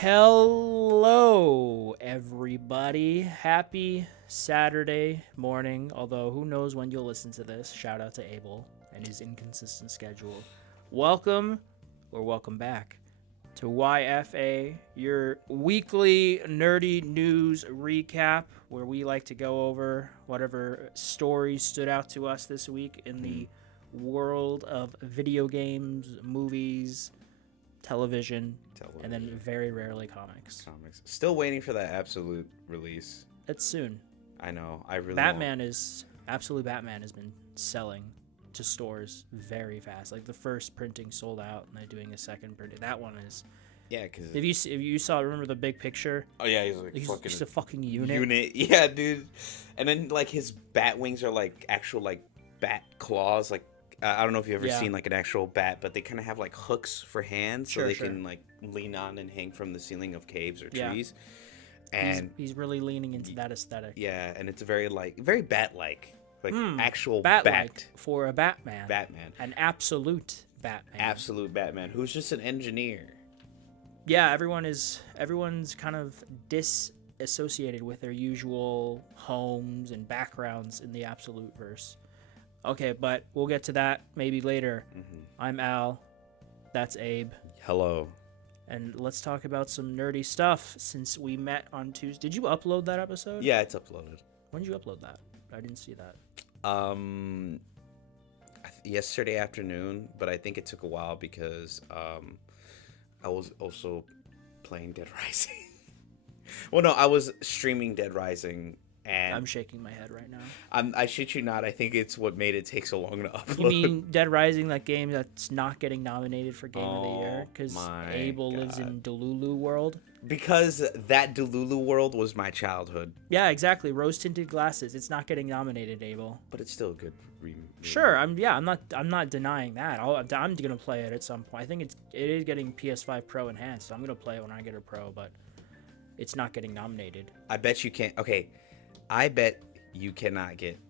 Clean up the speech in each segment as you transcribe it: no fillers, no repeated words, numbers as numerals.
Hello, everybody. Happy Saturday morning. Although, who knows when you'll listen to this. Shout out to Abel and his inconsistent schedule. Welcome back to YFA, your weekly nerdy news recap, where we like to go over whatever stories stood out to us this week in the world of video games, movies, television, and then very rarely comics. Still waiting for that Absolute release. It's soon. I know. I really Absolute Batman has been selling to stores very fast. Like the first printing sold out, and they're doing a second printing. That one is. Yeah, because if you saw, remember the big picture? Oh yeah, he's like just a fucking unit. Yeah, dude. And then like his bat wings are like actual like bat claws. Like I don't know if you've ever seen like an actual bat, but they kind of have like hooks for hands, so they can like lean on and hang from the ceiling of caves or trees. And he's really leaning into that aesthetic. Yeah, and it's very bat-like. Like actual bat for a Batman. Batman. An absolute Batman. Absolute Batman, who's just an engineer. Yeah, everyone's kind of disassociated with their usual homes and backgrounds in the Absolute verse. Okay, but we'll get to that maybe later. I'm Al. That's Abe. Hello. And let's talk about some nerdy stuff since we met on Tuesday. Did you upload that episode? Yeah, it's uploaded. When did you upload that? I didn't see that. Yesterday afternoon, but I think it took a while because I was also playing Dead Rising. Well, no, I was streaming Dead Rising. And I'm shaking my head right now. I shit you not. I think it's what made it take so long to upload. You mean Dead Rising, that game that's not getting nominated for Game of the Year? Because Abel lives in Delulu World? Because that Delulu World was my childhood. Yeah, exactly. Rose-tinted glasses. It's not getting nominated, Abel. But it's still a good Sure. I'm not denying that. I'm gonna play it at some point. I think it is getting PS5 Pro enhanced. So I'm gonna play it when I get a Pro, but it's not getting nominated. I bet you can't. Okay. I bet you cannot get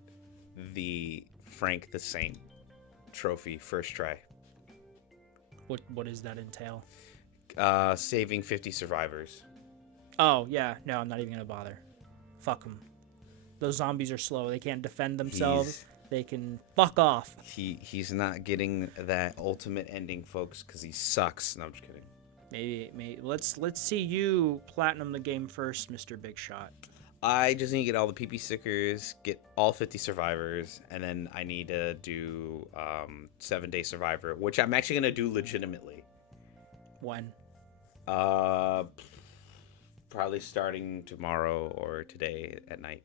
the Frank the Saint trophy first try. What does that entail? Saving 50 survivors. Oh, yeah. No, I'm not even going to bother. Fuck them. Those zombies are slow. They can't defend themselves. They can fuck off. He's not getting that ultimate ending, folks, because he sucks. No, I'm just kidding. Maybe. Let's see you platinum the game first, Mr. Big Shot. I just need to get all the PP stickers, get all 50 survivors, and then I need to do 7-day survivor, which I'm actually going to do legitimately. When? Probably starting tomorrow or today at night.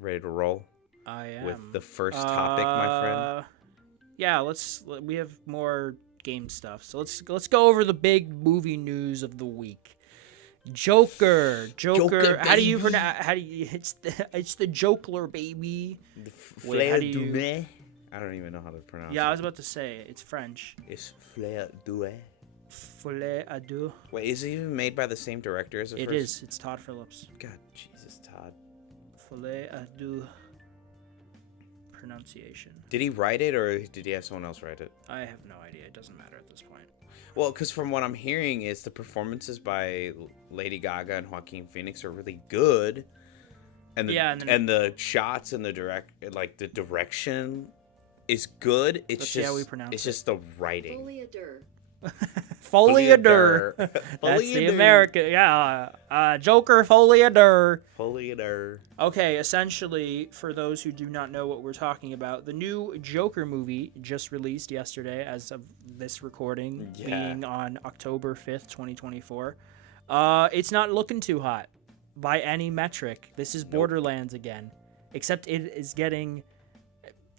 Ready to roll? I am. With the first topic, my friend. Yeah, we have more game stuff. So let's go over the big movie news of the week. Joker, how do you pronounce? It's the Joker, baby. Fleur du nez. I don't even know how to pronounce it. Yeah, I was about to say it. It's French. It's Fleur du nez. Fleur du. Wait, is it even made by the same director as the first? It is. It's Todd Phillips. God, Jesus, Todd. Fleur du. Pronunciation. Did he write it or did he have someone else write it? I have no idea. It doesn't matter at this point. Well, because from what I'm hearing is the performances by Lady Gaga and Joaquin Phoenix are really good, and the shots and the direction is good. It's just the writing. Folie à deux. That's the American. Yeah. Joker Folie à deux. Folie à deux. Okay, essentially, for those who do not know what we're talking about, the new Joker movie just released yesterday as of this recording, being on October 5th, 2024. It's not looking too hot by any metric. This is Borderlands again, except it is getting...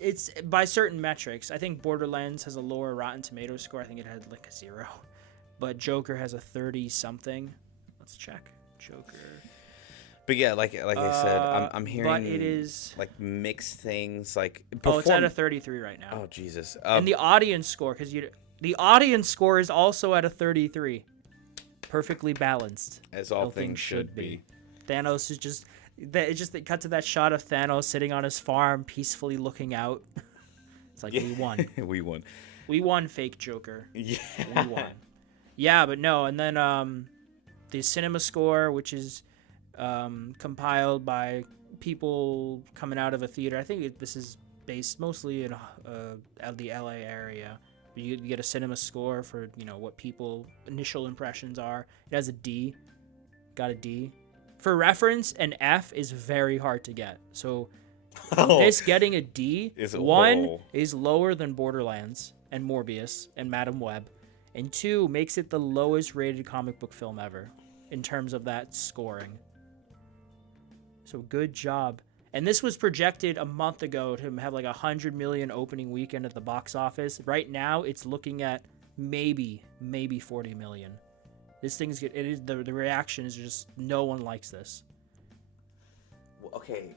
It's by certain metrics. I think Borderlands has a lower Rotten Tomatoes score. I think it had like a 0. But Joker has a 30-something. Let's check. Joker. But yeah, like I said, I'm hearing but it is like mixed things. Like it's at a 33 right now. Oh Jesus! And the audience score, the audience score is also at a 33. Perfectly balanced, as all things should be. Thanos is just. They cut to that shot of Thanos sitting on his farm, peacefully looking out. It's like, we won. We won. We won, fake Joker. Yeah. We won. Yeah, but no, and then the cinema score, which is compiled by people coming out of a theater. I think this is based mostly in the LA area. You get a cinema score for what people initial impressions are. It has a D, got a D. For reference, an F is very hard to get. So this getting a D, is lower than Borderlands and Morbius and Madam Web, and 2 makes it the lowest rated comic book film ever in terms of that scoring. So good job. And this was projected a month ago to have like 100 million opening weekend at the box office. Right now, it's looking at maybe 40 million. This thing's good. It is the reaction is just no one likes this. Okay,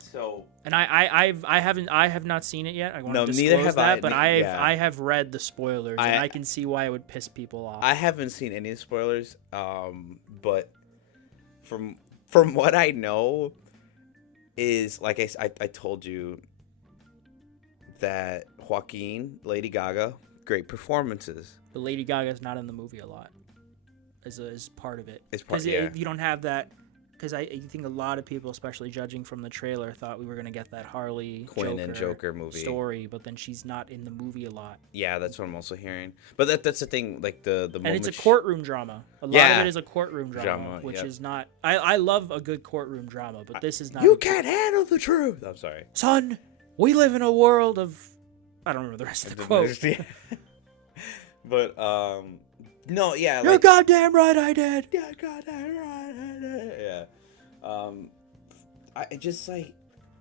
so and I have not seen it yet. I want to disclose that, but I have read the spoilers and I can see why it would piss people off. I haven't seen any of the spoilers, but from what I know. Is like I told you that Joaquin, Lady Gaga, great performances. But Lady Gaga's not in the movie a lot as part of it. Because you don't have that. Because I think a lot of people, especially judging from the trailer, thought we were going to get that Harley Quinn and Joker movie story, but then she's not in the movie a lot. Yeah, that's what I'm also hearing. But that's the thing, like the and it's a courtroom drama. A lot of it is a courtroom drama, which is not. I love a good courtroom drama, but this is not. You can't handle the truth. I'm sorry, son. We live in a world of. I don't remember the rest of the quote. But no, yeah. You're goddamn right, I did. Yeah, goddamn right, I did. Yeah. I just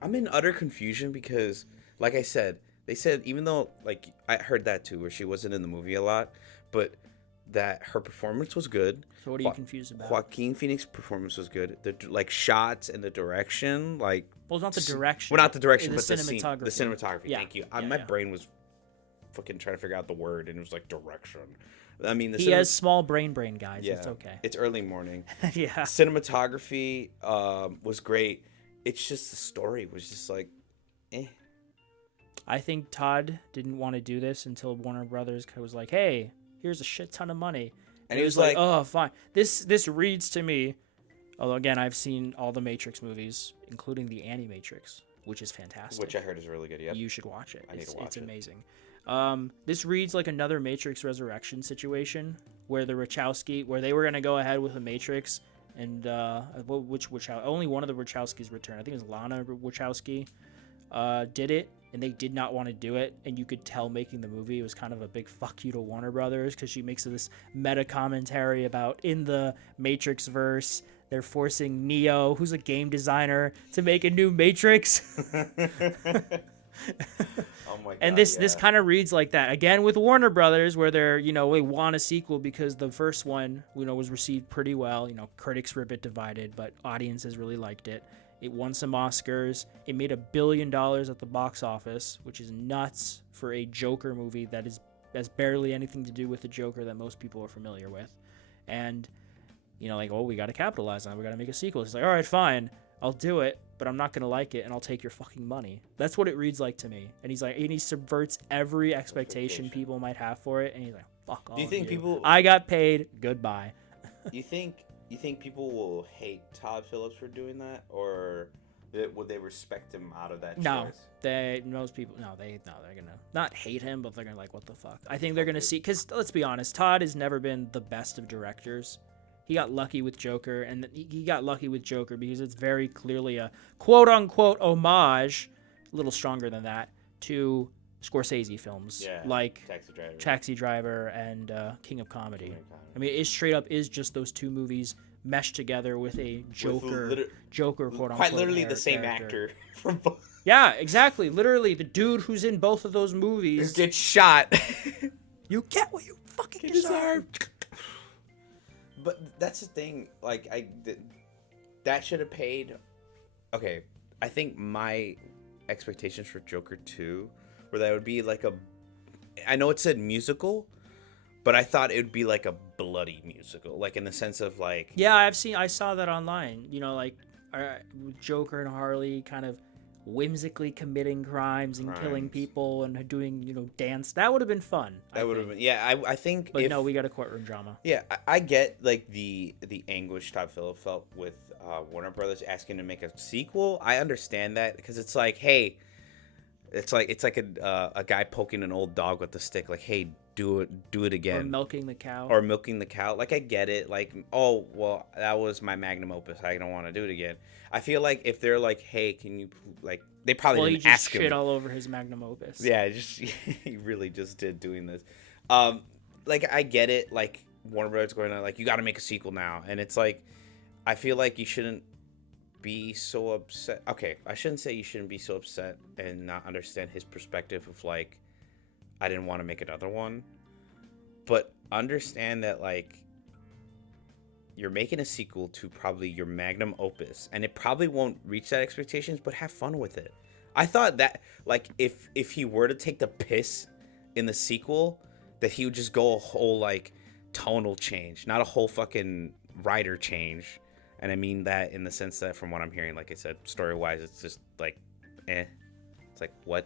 I'm in utter confusion because, like I said, they said even though like I heard that too, where she wasn't in the movie a lot, but that her performance was good. So what are you confused about? Joaquin Phoenix's performance was good. The shots and the direction, like. Well, it's not the direction. Well, not the direction, but the cinematography. The cinematography. Yeah. Thank you. My brain was fucking trying to figure out the word, and it was like direction. I mean, he has small brain, guys. Yeah, it's okay. It's early morning. Yeah. Cinematography was great. It's just the story was just like, eh. I think Todd didn't want to do this until Warner Brothers was like, "Hey, here's a shit ton of money," and he was like, "Oh, fine. This reads to me." Although again, I've seen all the Matrix movies, including the Animatrix, which is fantastic. Which I heard is really good. Yeah. You should watch it. I need to watch it. It's amazing. This reads like another Matrix Resurrection situation where where they were going to go ahead with the Matrix and which only one of the Wachowskis returned. I think it was Lana Wachowski did it, and they did not want to do it, and you could tell making the movie it was kind of a big fuck you to Warner Brothers because she makes this meta commentary about in the Matrix verse they're forcing Neo, who's a game designer, to make a new Matrix. Oh my God, and this kind of reads like that again with Warner Brothers, where they're they want a sequel because the first one was received pretty well. Critics were a bit divided, but audiences really liked it. It won some Oscars. It made $1 billion at the box office, which is nuts for a Joker movie that has barely anything to do with the Joker that most people are familiar with. And we got to capitalize on it. We got to make a sequel. It's like, all right, fine, I'll do it, but I'm not going to like it, and I'll take your fucking money. That's what it reads like to me. And he subverts every expectation people might have for it, and he's like, fuck all. Do you think people? I got paid. Goodbye. You think people will hate Todd Phillips for doing that, or would they respect him out of that choice? They're gonna not hate him, but they're gonna like, what the fuck. I think they're gonna see, because let's be honest, Todd has never been the best of directors. He got lucky with Joker, and he got lucky with Joker because it's very clearly a quote-unquote homage, a little stronger than that, to Scorsese films like Taxi Driver and King of Comedy. I mean, it straight up is just those two movies meshed together with a Joker quote-unquote quite literally the same character from both. Yeah, exactly. Literally, the dude who's in both of those movies gets shot. You get what you fucking deserve. But that's the thing, like, that should have paid. Okay, I think my expectations for Joker 2 were that it would be like I know it said musical, but I thought it would be like a bloody musical, like in the sense of I saw that online, like Joker and Harley kind of whimsically committing crimes and killing people and doing, dance. That would have been fun. That would have been, yeah. I think, but no, we got a courtroom drama. Yeah, I get like the anguish Todd Phillips felt with Warner Brothers asking to make a sequel. I understand that because it's like, hey, it's like a guy poking an old dog with a stick. Like, hey, do it again. Or milking the cow. Like, I get it. Like, oh, well, that was my magnum opus. I don't want to do it again. I feel like if they're like, hey, can you, like, they probably didn't ask him. Well, he just shit all over his magnum opus. Yeah, he really just did doing this. Like, I get it. Like, Warner Brothers going on, like, you got to make a sequel now. And it's like, I feel like you shouldn't be so upset. Okay, I shouldn't say you shouldn't be so upset and not understand his perspective of, like, I didn't want to make another one. But understand that, like, you're making a sequel to probably your magnum opus. And it probably won't reach that expectations, but have fun with it. I thought that, like, if he were to take the piss in the sequel, that he would just go a whole, like, tonal change. Not a whole fucking writer change. And I mean that in the sense that, from what I'm hearing, like I said, story-wise, it's just, like, It's like, what?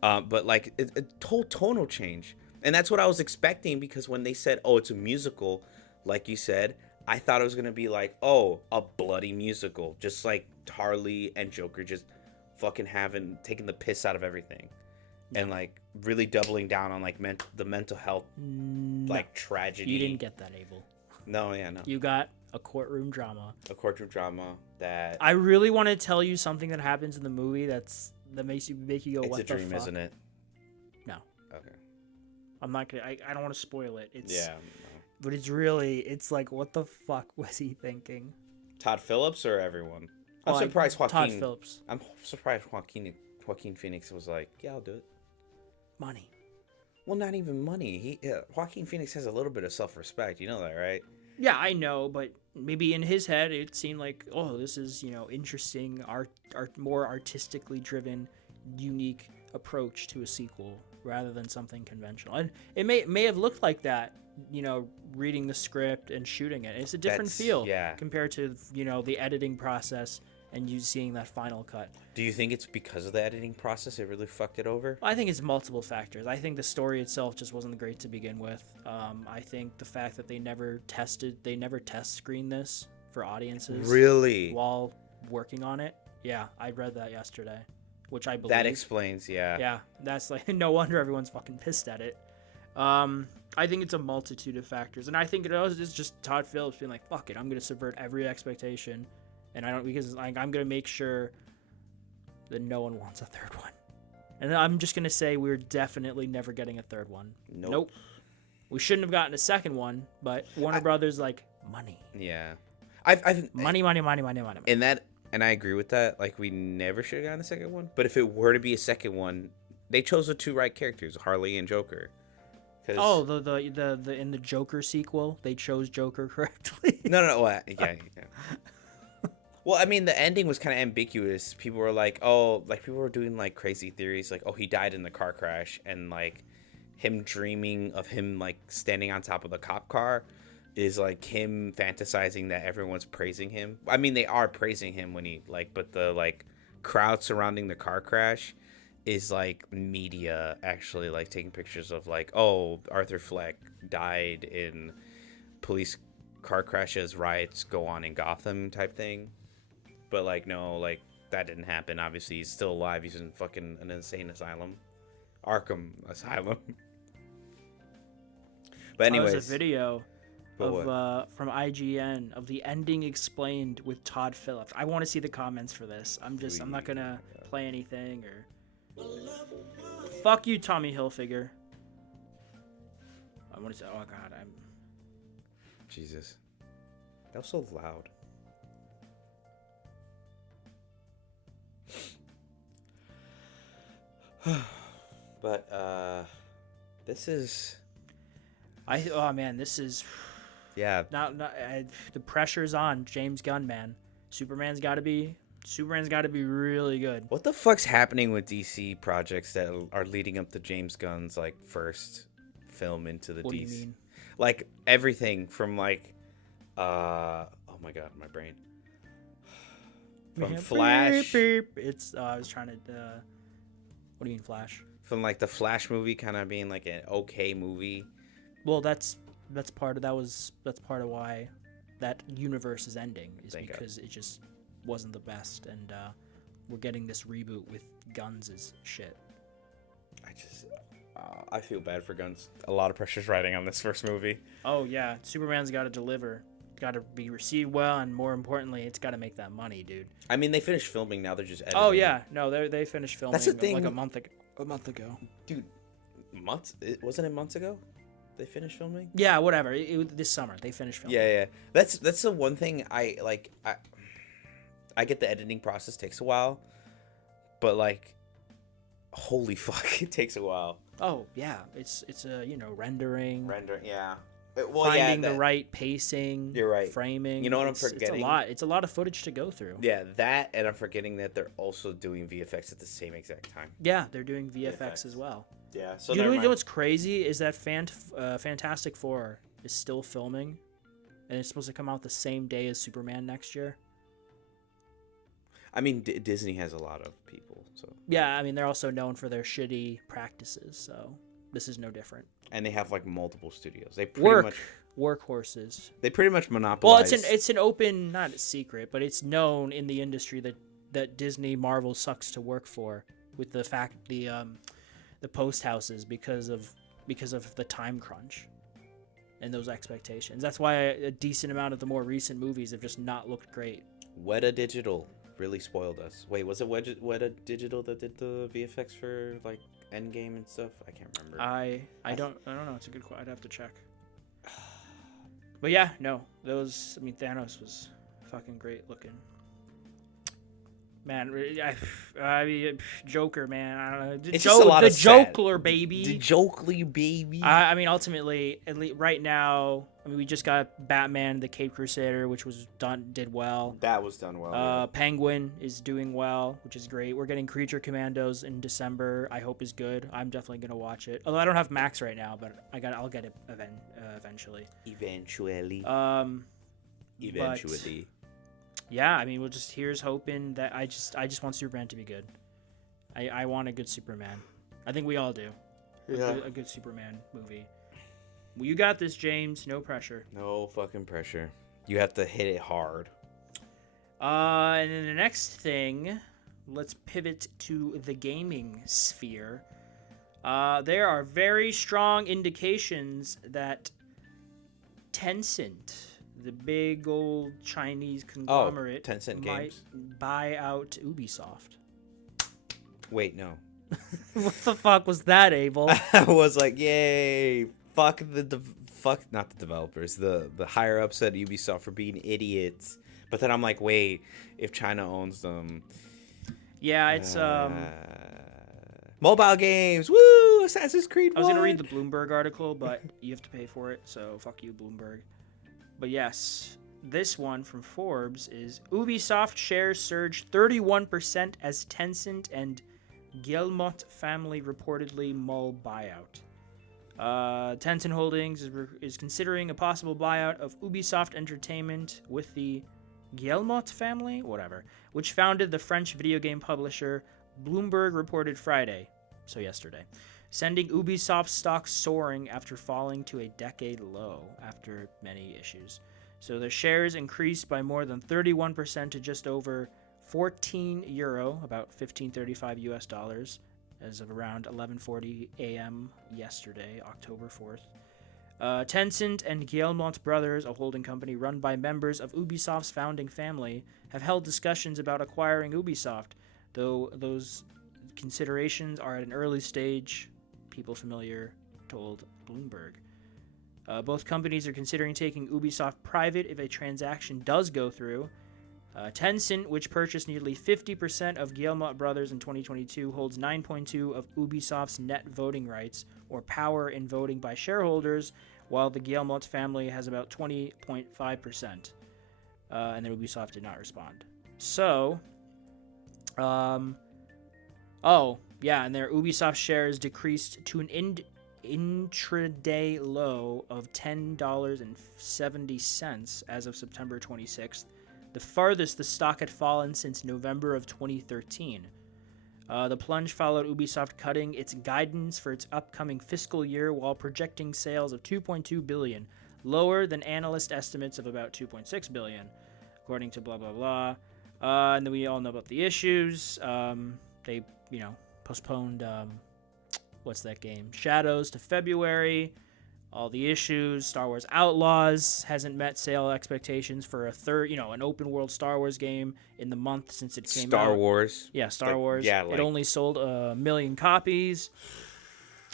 But, like, a whole tonal change. And that's what I was expecting, because when they said, oh, it's a musical, like you said, I thought it was going to be like, oh, a bloody musical. Just like Harley and Joker just fucking taking the piss out of everything. Yeah. And, like, really doubling down on, like, the mental health, like, tragedy. You didn't get that, Abel. No, yeah, no. You got a courtroom drama. A courtroom drama that... I really want to tell you something that happens in the movie that makes you go, what the fuck? It's a dream, isn't it? No. Okay. I'm not gonna... I don't want to spoil it. Yeah. But it's like, what the fuck was he thinking? Todd Phillips or everyone? I'm surprised Joaquin... Todd Phillips. I'm surprised Joaquin Phoenix was like, yeah, I'll do it. Money. Well, not even money. Joaquin Phoenix has a little bit of self-respect. You know that, right? Yeah, I know, but maybe in his head it seemed like, oh, this is, interesting, more artistically driven, unique approach to a sequel rather than something conventional. And it may have looked like that, reading the script and shooting it. It's a different feel compared to, the editing process and you seeing that final cut. Do you think it's because of the editing process it really fucked it over? I think it's multiple factors. I think the story itself just wasn't great to begin with. I think the fact that they never test screen this for audiences. Really? While working on it. Yeah, I read that yesterday, which I believe. That explains, yeah. Yeah, that's like, no wonder everyone's fucking pissed at it. I think it's a multitude of factors, and I think it's just Todd Phillips being like, fuck it, I'm going to subvert every expectation. And I'm going to make sure that no one wants a third one. And I'm just going to say we're definitely never getting a third one. Nope. We shouldn't have gotten a second one, but Warner Brothers, like, money. Yeah. Money. And I agree with that. Like, we never should have gotten a second one. But if it were to be a second one, they chose the two right characters, Harley and Joker. Oh, the in the Joker sequel, they chose Joker correctly. No. Yeah. Well, I mean, the ending was kind of ambiguous. People were like, people were doing, like, crazy theories. Like, oh, he died in the car crash. And, like, him dreaming of him, like, standing on top of the cop car is, like, him fantasizing that everyone's praising him. I mean, they are praising him when he, like, but the, like, crowd surrounding the car crash is, like, media actually, like, taking pictures of, like, oh, Arthur Fleck died in police car crashes, riots go on in Gotham type thing. But, like, no, like, that didn't happen. Obviously, he's still alive. He's in fucking an insane asylum. Arkham Asylum. But anyways. There's a video from IGN of the ending explained with Todd Phillips. I want to see the comments for this. I'm not going to play anything or... Fuck you, Tommy Hilfiger. I want to say, oh, God, Jesus. That was so loud. But this is this is not the pressure's on James Gunn, man. Superman's got to be really good. What the fuck's happening with DC projects that are leading up to James Gunn's, like, first film into the DC? What do you mean? Like, everything from, like, oh my god, my brain. From Flash. Beep, beep. It's I was trying to. What do you mean Flash? From like the Flash movie, kind of being like an okay movie. Well, that's part of why that universe is ending is because it just wasn't the best, and we're getting this reboot with guns as shit. I feel bad for Guns. A lot of pressure's riding on this first movie. Oh yeah, Superman's got to deliver. Got to be received well, and more importantly, it's got to make that money, dude. I mean, they finished filming. Now they're just editing. Oh yeah, no, they finished filming. That's the thing. Like a month ago. Dude, wasn't it months ago? They finished filming. Yeah, whatever. This summer they finished filming. Yeah. That's the one thing I like. I get the editing process takes a while, but like, holy fuck, it takes a while. Oh yeah, it's a rendering. Yeah. Finding the right pacing. You're right. Framing. You know what I'm forgetting? It's a lot of footage to go through. Yeah, that, and I'm forgetting that they're also doing VFX at the same exact time. Yeah, they're doing VFX as well. Yeah. So you know what's crazy is that Fantastic Four is still filming, and it's supposed to come out the same day as Superman next year. I mean, Disney has a lot of people, so. Yeah, I mean they're also known for their shitty practices, so this is no different. And they have like multiple studios. They workhorses. They pretty much monopolize. Well, it's an open, not a secret, but it's known in the industry that Disney Marvel sucks to work for, with the fact the post houses because of the time crunch and those expectations. That's why a decent amount of the more recent movies have just not looked great. Weta Digital really spoiled us. Wait, was it Weta Digital that did the VFX for like Endgame and stuff? I can't remember. I don't know. It's a good question. I'd have to check. But yeah, no. Thanos was fucking great looking. Man, I mean, Joker, man. I don't know. It's just a lot of Joker, baby. The Joker, baby. I mean, ultimately, at least right now, we just got Batman, the Cape Crusader, which did well. That was done well. Penguin is doing well, which is great. We're getting Creature Commandos in December. I hope is good. I'm definitely gonna watch it. Although I don't have Max right now, but I'll get it eventually. Eventually. Eventually. Yeah, I mean, here's hoping that I just want Superman to be good. I want a good Superman. I think we all do. Yeah. A good Superman movie. Well, you got this, James. No pressure. No fucking pressure. You have to hit it hard. And then the next thing, let's pivot to the gaming sphere. There are very strong indications that Tencent, the big old Chinese conglomerate, Tencent might Games, buy out Ubisoft. Wait, no. What the fuck was that, Abel? I was like, yay! Fuck not the developers, the higher ups at Ubisoft for being idiots. But then I'm like, wait, if China owns them, yeah, it's mobile games, woo! Assassin's Creed 1. I was gonna read the Bloomberg article, but you have to pay for it, so fuck you, Bloomberg. But yes, this one from Forbes is Ubisoft shares surge 31% as Tencent and Guillemot family reportedly mull buyout. Tencent Holdings is considering a possible buyout of Ubisoft Entertainment with the Guillemot family, which founded the French video game publisher. Bloomberg reported Friday, so yesterday, sending Ubisoft stock soaring after falling to a decade low after many issues. So the shares increased by more than 31% to just over €14, about $15.35 US, as of around 11:40 a.m. yesterday, October 4th. Tencent and Guillemot Brothers, a holding company run by members of Ubisoft's founding family, have held discussions about acquiring Ubisoft, though those considerations are at an early stage, people familiar told Bloomberg. Both companies are considering taking Ubisoft private if a transaction does go through. Tencent, which purchased nearly 50% of Guillemot Brothers in 2022, holds 9.2% of Ubisoft's net voting rights, or power in voting by shareholders, while the Guillemot family has about 20.5%. And then Ubisoft did not respond. So, and their Ubisoft shares decreased to an intraday low of $10.70 as of September 26th. the farthest the stock had fallen since November of 2013. The plunge followed Ubisoft cutting its guidance for its upcoming fiscal year while projecting sales of $2.2 billion, lower than analyst estimates of about $2.6 billion, according to blah, blah, blah. And then we all know about the issues. They, postponed, what's that game? Shadows to February. All the issues. Star Wars Outlaws hasn't met sale expectations for a third, an open world Star Wars game in the month since it came out. Star Wars. Yeah, Star Wars. Yeah, it only sold 1 million copies.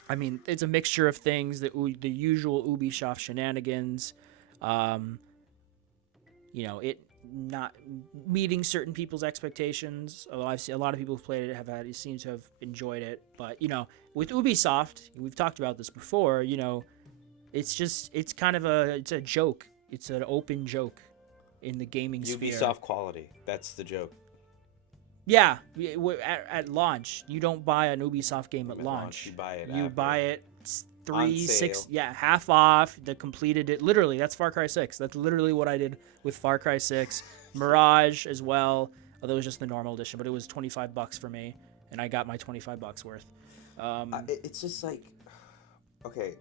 I mean, it's a mixture of things, the usual Ubisoft shenanigans. It not meeting certain people's expectations. Although I've seen a lot of people who've played it seem to have enjoyed it. But, with Ubisoft, we've talked about this before, it's kind of it's a joke. It's an open joke in the gaming sphere. Ubisoft quality. That's the joke. Yeah, at launch, you don't buy an Ubisoft game at launch. You buy it. You buy it 6, half off. The completed it. Literally, that's Far Cry 6. That's literally what I did with Far Cry 6. Mirage as well, although it was just the normal edition, but it was $25 for me, and I got my $25 worth. It's just like, okay.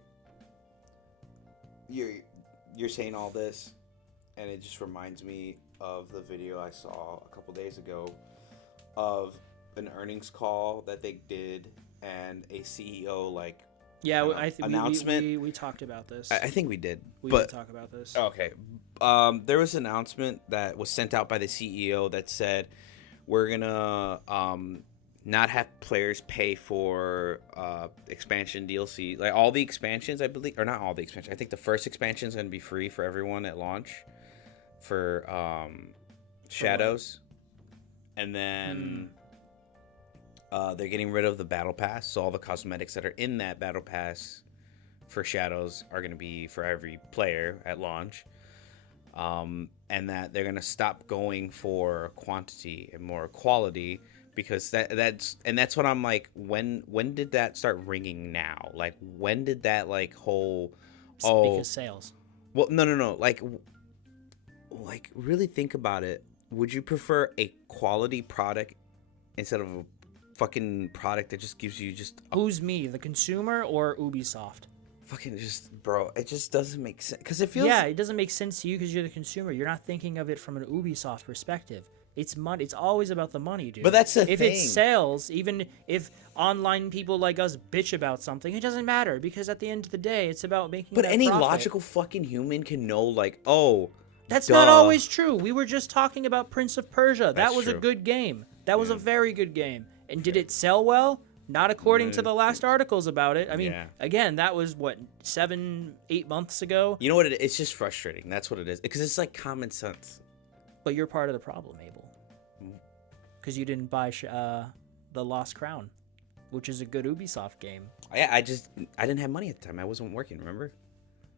You're saying all this, and it just reminds me of the video I saw a couple days ago of an earnings call that they did and a CEO announcement. We talked about this. I think we did. We did talk about this. Okay. There was an announcement that was sent out by the CEO that said we're gonna not have players pay for expansion DLC. Like all the expansions, I believe, or not all the expansions. I think the first expansion is going to be free for everyone at launch for Shadows. And then they're getting rid of the Battle Pass. So all the cosmetics that are in that Battle Pass for Shadows are going to be for every player at launch. And that they're going to stop going for quantity and more quality. Because that's what I'm like. When did that start ringing now? Like when did that because sales? Well, no. Like really think about it. Would you prefer a quality product instead of a fucking product that just gives you just? Who's me, the consumer or Ubisoft? Fucking just, bro. It just doesn't make sense because it feels. Yeah, it doesn't make sense to you because you're the consumer. You're not thinking of it from an Ubisoft perspective. It's money. It's always about the money, dude. But that's the thing. If it's sales, even if online people like us bitch about something, it doesn't matter because at the end of the day, it's about making. But any profit. logical fucking human can know, that's not always true. We were just talking about Prince of Persia. That was true. A good game. That was a very good game. And did it sell well? Not according to the last articles about it. I mean, again, that was 7-8 months ago. You know what? It's just frustrating. That's what it is. Because it's like common sense. But you're part of the problem, Abel. Because you didn't buy The Lost Crown, which is a good Ubisoft game. Yeah, I didn't have money at the time. I wasn't working, remember?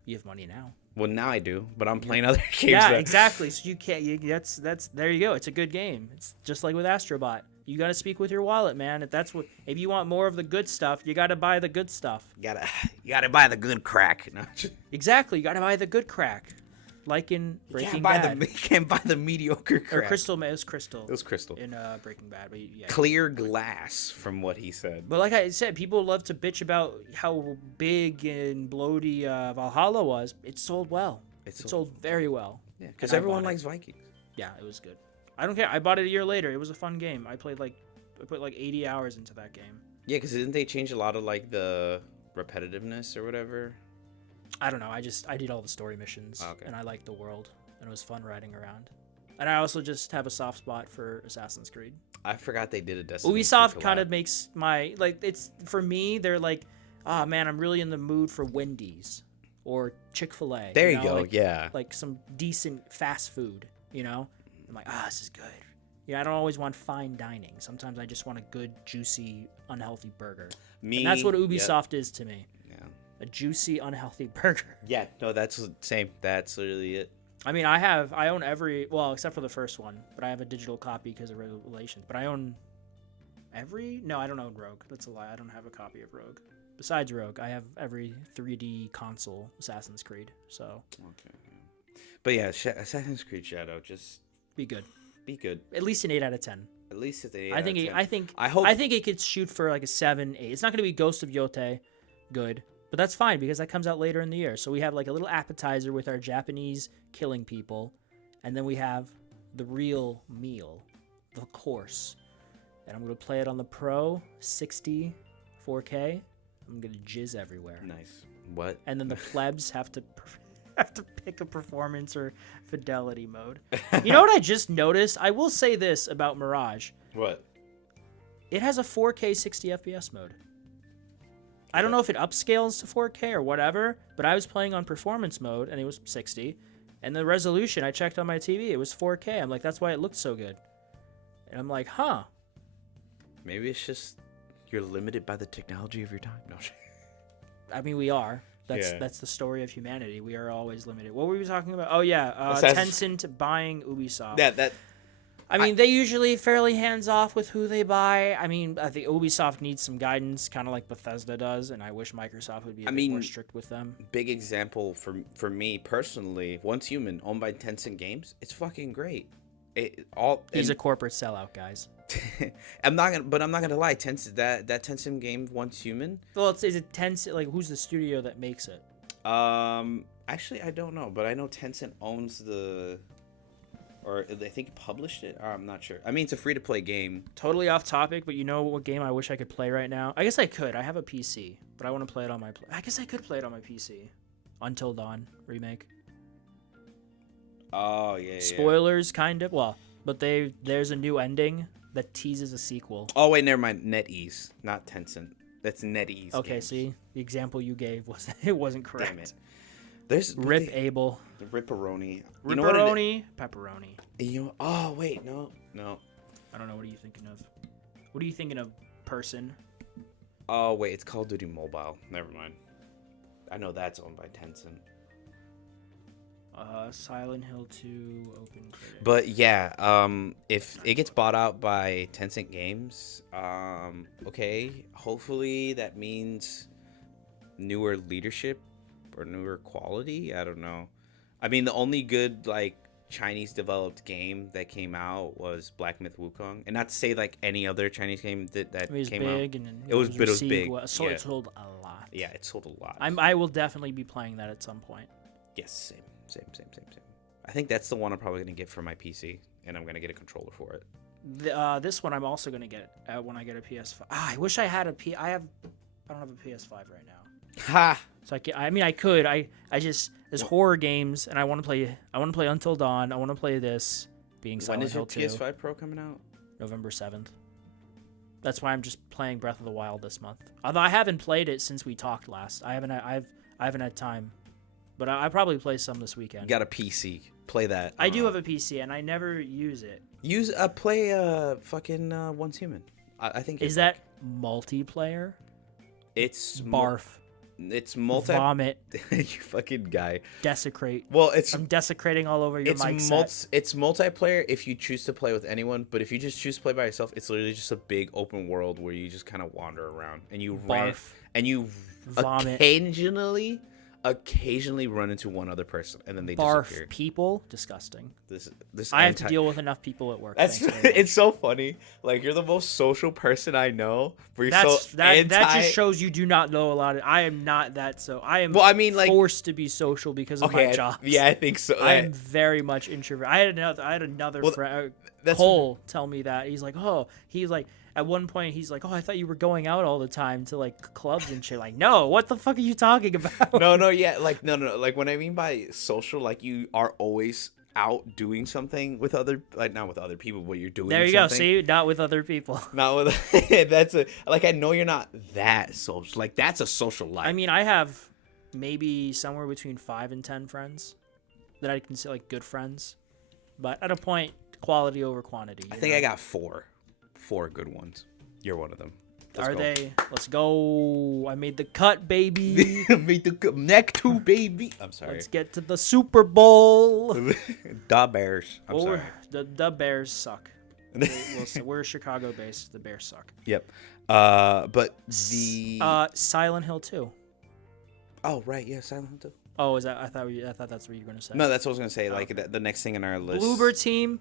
You have money now. Well, now I do, but I'm playing other games. Yeah, exactly. So you can't. That's there you go. It's a good game. It's just like with Astrobot. You got to speak with your wallet, man. If you want more of the good stuff, you got to buy the good stuff. You gotta buy the good crack. Exactly. You got to buy the good crack. Like in Breaking Bad. You can't buy the mediocre crap. Or Crystal. It was Crystal. It was Crystal. In Breaking Bad. But yeah. Clear glass, from what he said. But like I said, people love to bitch about how big and bloaty Valhalla was. It sold well. It sold very well. Yeah, because everyone likes Vikings. Yeah, it was good. I don't care. I bought it a year later. It was a fun game. I put 80 hours into that game. Yeah, because didn't they change a lot of the repetitiveness or whatever? I don't know. I did all the story missions, and I liked the world, and it was fun riding around. And I also just have a soft spot for Assassin's Creed. I forgot they did a Destiny. Ubisoft kind of makes my it's for me. They're like, man, I'm really in the mood for Wendy's or Chick-fil-A. There you go. Yeah, like some decent fast food. I'm like, this is good. Yeah, I don't always want fine dining. Sometimes I just want a good, juicy, unhealthy burger. And that's what Ubisoft is to me. A juicy, unhealthy burger. Yeah, no, that's the same. That's literally it. I mean, I own except for the first one, but I have a digital copy because of regulations. But I own no, I don't own Rogue. That's a lie. I don't have a copy of Rogue. Besides Rogue, I have every 3D console Assassin's Creed. So. Okay. But yeah, Assassin's Creed Shadow, just Be good. Be good. At least an 8 out of 10. At least it's an 8 I out think of it, 10. I think it could shoot for like a 7, 8. It's not going to be Ghost of Yote good, but that's fine because that comes out later in the year. So we have like a little appetizer with our Japanese killing people, and then we have the real meal, the course. And I'm going to play it on the Pro 60 4K. I'm going to jizz everywhere. Nice. What? And then the plebs have to pick a performance or fidelity mode. You know what I just noticed? I will say this about Mirage. What? It has a 4K 60 FPS mode. I don't know if it upscales to 4K or whatever, but I was playing on performance mode and it was 60. And the resolution, I checked on my TV, it was 4K. I'm like, that's why it looked so good. And I'm like, huh. Maybe it's just you're limited by the technology of your time. No. I mean, we are. That's the story of humanity. We are always limited. What were we talking about? Oh yeah, Tencent buying Ubisoft. I mean, they usually fairly hands off with who they buy. I mean, I think Ubisoft needs some guidance, kind of like Bethesda does, and I wish Microsoft would be a bit more strict with them. Big example for me personally, Once Human, owned by Tencent Games, it's fucking great. He's a corporate sellout, guys. I'm not gonna lie. Tencent that Tencent game Once Human. Well, is it Tencent? Like, who's the studio that makes it? Actually, I don't know, but I know Tencent owns or I think published it. I'm not sure. I mean, it's a free to play game. Totally off topic, but you know what game I wish I could play right now? I guess I could. I have a PC, but I want to play it on my. I guess I could play it on my PC. Until Dawn remake. Oh yeah. Spoilers, kind of. Well, but there's a new ending that teases a sequel. Oh wait, never mind. NetEase, not Tencent. That's NetEase. Okay, games. See, the example you gave wasn't correct. Damn it. There's Abel. The Ripperoni. Pepperoni. Oh wait, no. I don't know. What are you thinking of? What are you thinking of, person? Oh wait, it's Call of Duty Mobile. Never mind. I know that's owned by Tencent. Silent Hill 2 open critic. But yeah, if it gets bought out by Tencent Games, okay, hopefully that means newer leadership or newer quality. I don't know. I mean, the only good like Chinese developed game that came out was Black Myth Wukong, and not to say like any other Chinese game that came big out. And it was big. So it sold a lot. Yeah, it sold a lot. I will definitely be playing that at some point. Yes, same. I think that's the one I'm probably gonna get for my PC, and I'm gonna get a controller for it. This one I'm also gonna get when I get a PS5. I wish I had I don't have a PS5 right now. Ha! So I could. I just there's horror games, and I want to play Until Dawn. I want to play this. Silent Hill 2. When is your PS5 Pro coming out? November 7th. That's why I'm just playing Breath of the Wild this month. Although I haven't played it since we talked last. I haven't had time. But I probably play some this weekend. You got a PC. Play that. I do have a PC, and I never use it. Play fucking Once Human. I think. Is that multiplayer? It's barf. It's vomit. You fucking guy. Desecrate. Well, I'm desecrating all over your mic set. It's multiplayer if you choose to play with anyone, but if you just choose to play by yourself, it's literally just a big open world where you just kind of wander around and you vomit. Occasionally run into one other person and then they barf disappear. People, disgusting. I have to deal with enough people at work. It's so funny. Like, you're the most social person I know. Where you're that just shows you do not know a lot. I am not that. So I am. Well, I mean, like, forced to be social because of my job. Yeah, I think so. I am very much introvert. I had another friend, Cole, tell me that he's like, at one point, he's like, "Oh, I thought you were going out all the time to like clubs and shit." Like, no, what the fuck are you talking about? No, yeah, like no. Like, when I mean by social, like, you are always out doing something with not with other people, but you're doing. There you something. Go. See, not with other people. Not with. I know you're not that social. Like, that's a social life. I mean, I have maybe somewhere between 5 and 10 friends that I consider like good friends, but at a point, quality over quantity. I think I got 4 good ones. You're one of them. Let's go. I made the cut, baby. Made the cut. Neck 2, baby. I'm sorry. Let's get to the Super Bowl. The Bears. I'm sorry. The Bears suck. We're Chicago based. The Bears suck. Yep. But the Silent Hill 2. Oh right, yeah, Silent Hill 2. Oh, is that? I thought that's what you were gonna say. No, that's what I was gonna say. Like the next thing on our list. Bloober team,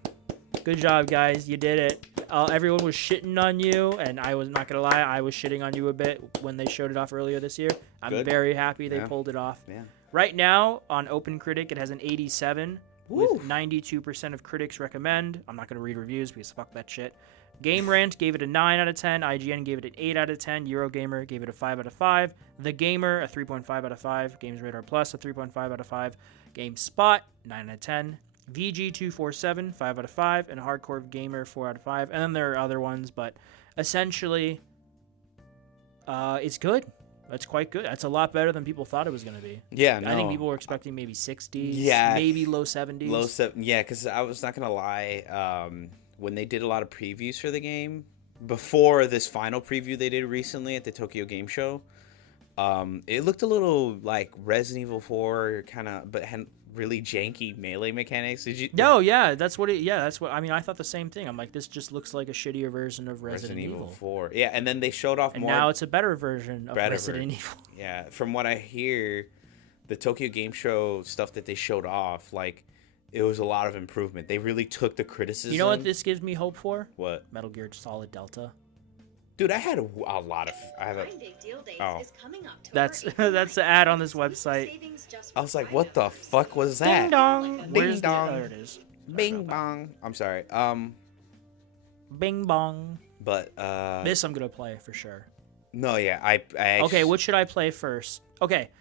good job, guys. You did it. Everyone was shitting on you, and I was not gonna lie. I was shitting on you a bit when they showed it off earlier this year. I'm very happy they pulled it off. Yeah. Right now on OpenCritic, it has an 87 with 92% of critics recommend. I'm not gonna read reviews because fuck that shit. Game Rant gave it a 9 out of 10. IGN gave it an 8 out of 10. Eurogamer gave it a 5 out of 5. The Gamer, a 3.5 out of 5. Games Radar Plus, a 3.5 out of 5. GameSpot, 9 out of 10. VG247, 5 out of 5. And Hardcore Gamer, 4 out of 5. And then there are other ones, but essentially, it's good. That's quite good. That's a lot better than people thought it was going to be. Yeah, no. I think people were expecting maybe 60s, maybe low 70s. Yeah, because I was not going to lie. When they did a lot of previews for the game, before this final preview they did recently at the Tokyo Game Show, it looked a little like Resident Evil 4 kind of, but had really janky melee mechanics. Did you? No, yeah, that's what I mean. I thought the same thing. I'm like, this just looks like a shittier version of Resident Evil 4. Yeah, and then they showed off more. And now it's a better version of Resident Evil. Yeah, from what I hear, the Tokyo Game Show stuff that they showed off, like, it was a lot of improvement. They really took the criticism. You know what this gives me hope for? What? Metal Gear Solid Delta. Dude, I had a lot of. I have a. Oh. That's the ad on this website. I was like, what the fuck was that? Ding dong. Ding dong. There it is. Bing bong. I'm sorry. Bing bong. But this I'm gonna play for sure. No, yeah, I okay, what should I play first? Okay.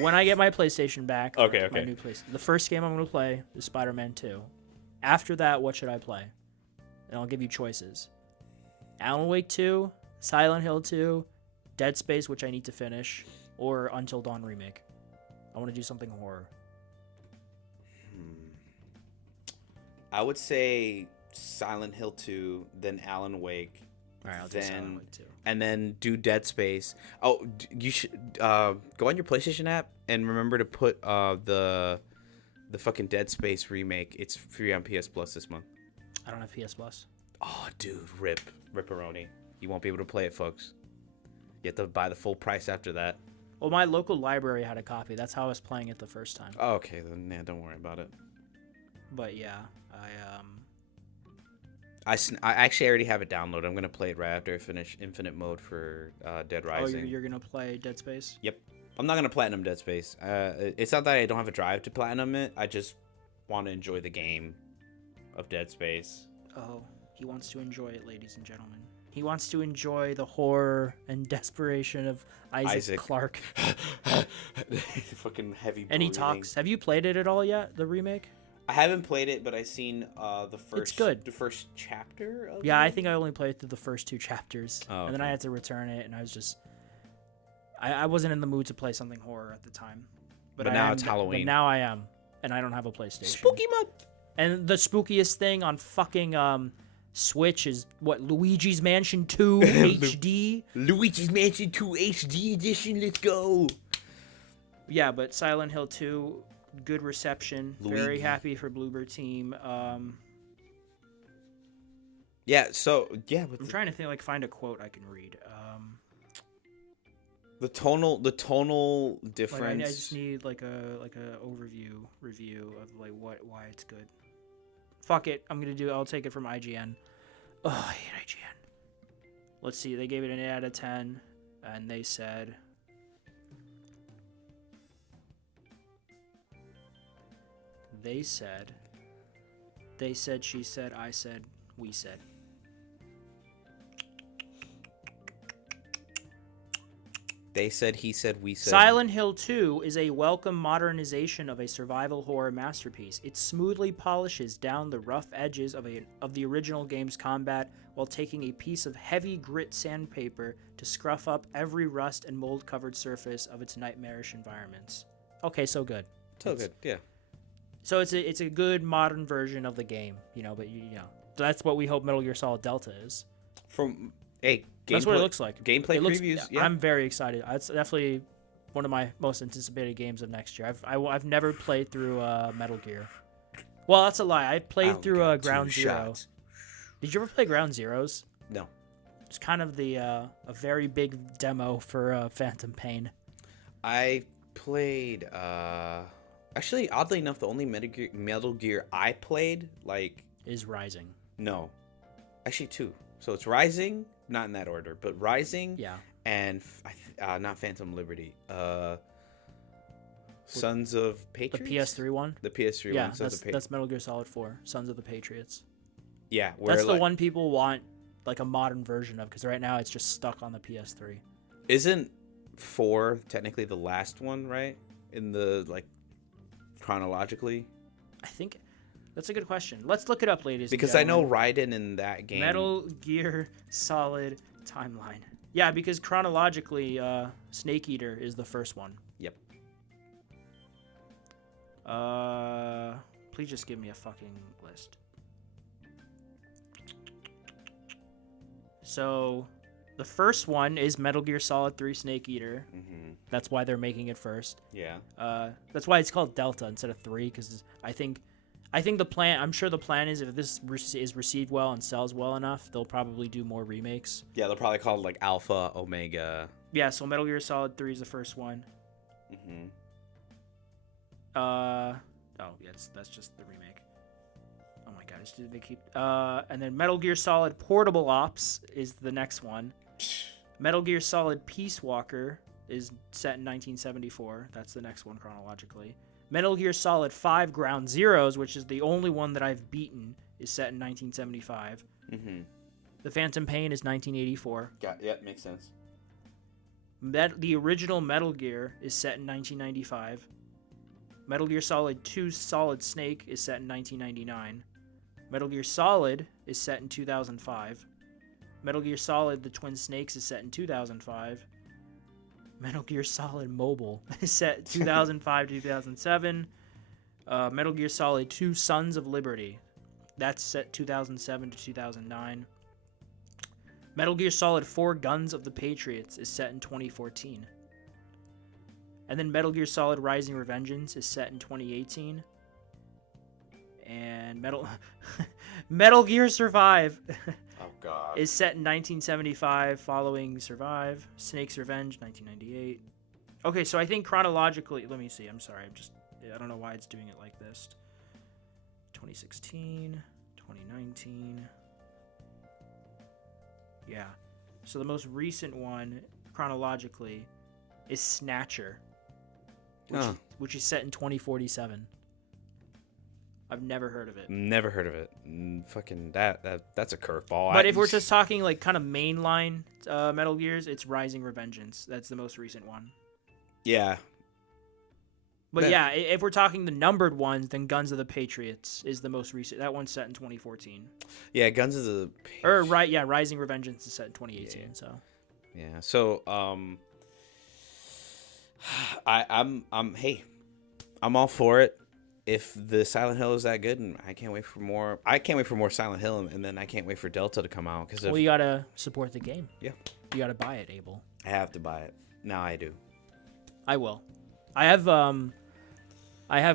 When I get my PlayStation back, okay. My new PlayStation, the first game I'm going to play is Spider-Man 2. After that, what should I play? And I'll give you choices. Alan Wake 2, Silent Hill 2, Dead Space, which I need to finish, or Until Dawn Remake. I want to do something horror. I would say Silent Hill 2, then Alan Wake. All right, I'll do Silent Wake 2. And then do Dead Space. Oh, you should go on your PlayStation app and remember to put the fucking Dead Space remake. It's free on PS Plus this month. I don't have PS Plus. Oh, dude, ripperoni. You won't be able to play it, folks. You have to buy the full price after that. Well, my local library had a copy. That's how I was playing it the first time. Oh, okay, then yeah, don't worry about it. But yeah, I actually already have it downloaded. I'm gonna play it right after I finish Infinite Mode for Dead Rising. Oh, you're gonna play Dead Space? Yep. I'm not gonna platinum Dead Space. It's not that I don't have a drive to platinum it. I just want to enjoy the game of Dead Space. Oh, he wants to enjoy it, ladies and gentlemen. He wants to enjoy the horror and desperation of Isaac Clarke. Fucking heavy breathing. And he talks. Have you played it at all yet? The remake? I haven't played it, but I've seen the first. It's good. The first chapter of Yeah, it? I think I only played through the first 2 chapters, and then I had to return it, and I was just, I wasn't in the mood to play something horror at the time. But now it's Halloween. But now I am, and I don't have a PlayStation. Spooky month. And the spookiest thing on fucking Switch is what, Luigi's Mansion 2 HD. Luigi's Mansion 2 HD edition. Let's go. Yeah, but Silent Hill 2. Good reception. Luigi. Very happy for Bloober team. Yeah. So yeah. I'm trying to think, find a quote I can read. The tonal difference. I just need a overview review of why it's good. Fuck it. I'll take it from IGN. Oh, I hate IGN. Let's see. They gave it an 8 out of 10, and they said. They said, she said, I said, we said. They said, he said, we said. Silent Hill 2 is a welcome modernization of a survival horror masterpiece. It smoothly polishes down the rough edges of the original game's combat while taking a piece of heavy grit sandpaper to scruff up every rust and mold-covered surface of its nightmarish environments. Okay, so good. Good, yeah. So it's a good modern version of the game, but that's what we hope Metal Gear Solid Delta is. That's what it looks like. Gameplay previews. Yeah. I'm very excited. It's definitely one of my most anticipated games of next year. I've never played through Metal Gear. Well, that's a lie. I played through Ground Zero. Did you ever play Ground Zeroes? No. It's kind of a very big demo for Phantom Pain. I played. Actually, oddly enough, the only Metal Gear I played is Rising. No, actually two. So it's Rising, not in that order, but Rising. Yeah. And not Phantom Liberty. Sons of Patriots. The PS3 one. The PS3 yeah, one. Sons that's Metal Gear Solid 4, Sons of the Patriots. Yeah, that's the one people want like a modern version of, because right now it's just stuck on the PS3. Isn't 4 technically the last one, right? In the chronologically? I think that's a good question. Let's look it up, ladies. Because I know Raiden in that game. Metal Gear Solid timeline. Yeah, because chronologically, Snake Eater is the first one. Yep. Please just give me a fucking list. So, the first one is Metal Gear Solid 3 Snake Eater. Mm-hmm. That's why they're making it first. Yeah. That's why it's called Delta instead of 3, because I think the plan. I'm sure the plan is if this is received well and sells well enough, they'll probably do more remakes. Yeah, they'll probably call it Alpha, Omega. Yeah. So Metal Gear Solid 3 is the first one. Mm-hmm. Oh yeah, that's just the remake. Oh my god, they keep. And then Metal Gear Solid Portable Ops is the next one. Metal Gear Solid Peace Walker is set in 1974. That's the next one chronologically. Metal Gear Solid 5 Ground Zeroes, which is the only one that I've beaten, is set in 1975. Mm-hmm. The Phantom Pain is 1984. Yeah, makes sense. The original Metal Gear is set in 1995. Metal Gear Solid 2 Solid Snake is set in 1999. Metal Gear Solid is set in 2005. Metal Gear Solid The Twin Snakes is set in 2005. Metal Gear Solid Mobile is set 2005 to 2007. Metal Gear Solid 2 Sons of Liberty, that's set 2007 to 2009. Metal Gear Solid 4 Guns of the Patriots is set in 2014. And then Metal Gear Solid Rising Revengeance is set in 2018. And Metal Gear Survive Oh god. is set in 1975 following Survive. Snake's Revenge 1998. Okay, so I think chronologically, let me see. I'm sorry. I don't know why it's doing it like this. 2016, 2019. Yeah. So the most recent one chronologically is Snatcher, which is set in 2047. I've never heard of it. Never heard of it. Fucking that's a curveball. But if we're just talking like kind of mainline Metal Gears, it's Rising Revengeance. That's the most recent one. Yeah. But yeah, if we're talking the numbered ones, then Guns of the Patriots is the most recent. That one's set in 2014. Yeah, Guns of the Patriots. Or right, yeah, Rising Revengeance is set in 2018. Yeah. So. Yeah. So I'm all for it. If the Silent Hill is that good, and I can't wait for more. I can't wait for more Silent Hill, and then I can't wait for Delta to come out. Well, you gotta support the game. Yeah. You gotta buy it, Abel. I have to buy it. Now I do. I will. I have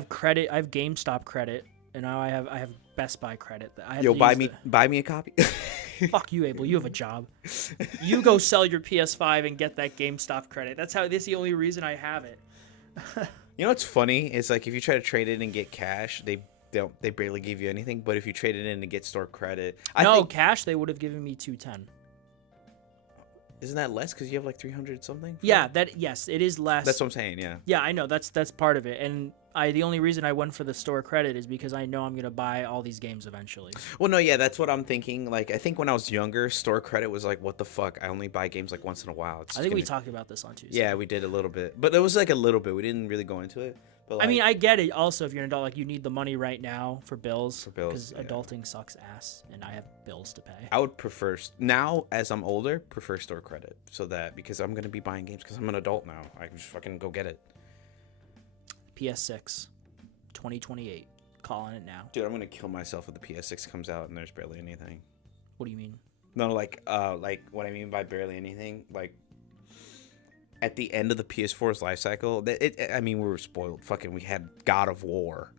credit. I have GameStop credit, and now I have Best Buy credit. Buy me a copy. Fuck you, Abel. You have a job. You go sell your PS5 and get that GameStop credit. That's the only reason I have it. You know what's funny? It's like if you try to trade it and get cash, they barely give you anything. But if you trade it in and get store credit, cash they would have given me $210. Isn't that less because you have like 300 something? Yeah, yes, it is less. That's what I'm saying. Yeah. Yeah, I know. That's part of it, and the only reason I went for the store credit is because I know I'm gonna buy all these games eventually. Well, no, yeah, that's what I'm thinking. Like, I think when I was younger, store credit was like, what the fuck? I only buy games like once in a while. I think we talked about this on Tuesday. Yeah, we did a little bit, but it was like a little bit. We didn't really go into it. But I mean, I get it. Also, if you're an adult, like you need the money right now for bills. Because yeah. Adulting sucks ass, and I have bills to pay. I would prefer now, as I'm older, prefer store credit, so that because I'm gonna be buying games because I'm an adult now, I can just fucking go get it. PS6, 2028, calling it now. Dude, I'm gonna kill myself if the PS6 comes out and there's barely anything. What do you mean? No, like what I mean by barely anything, like. At the end of the PS4's life cycle, I mean, we were spoiled. Fucking, we had God of War.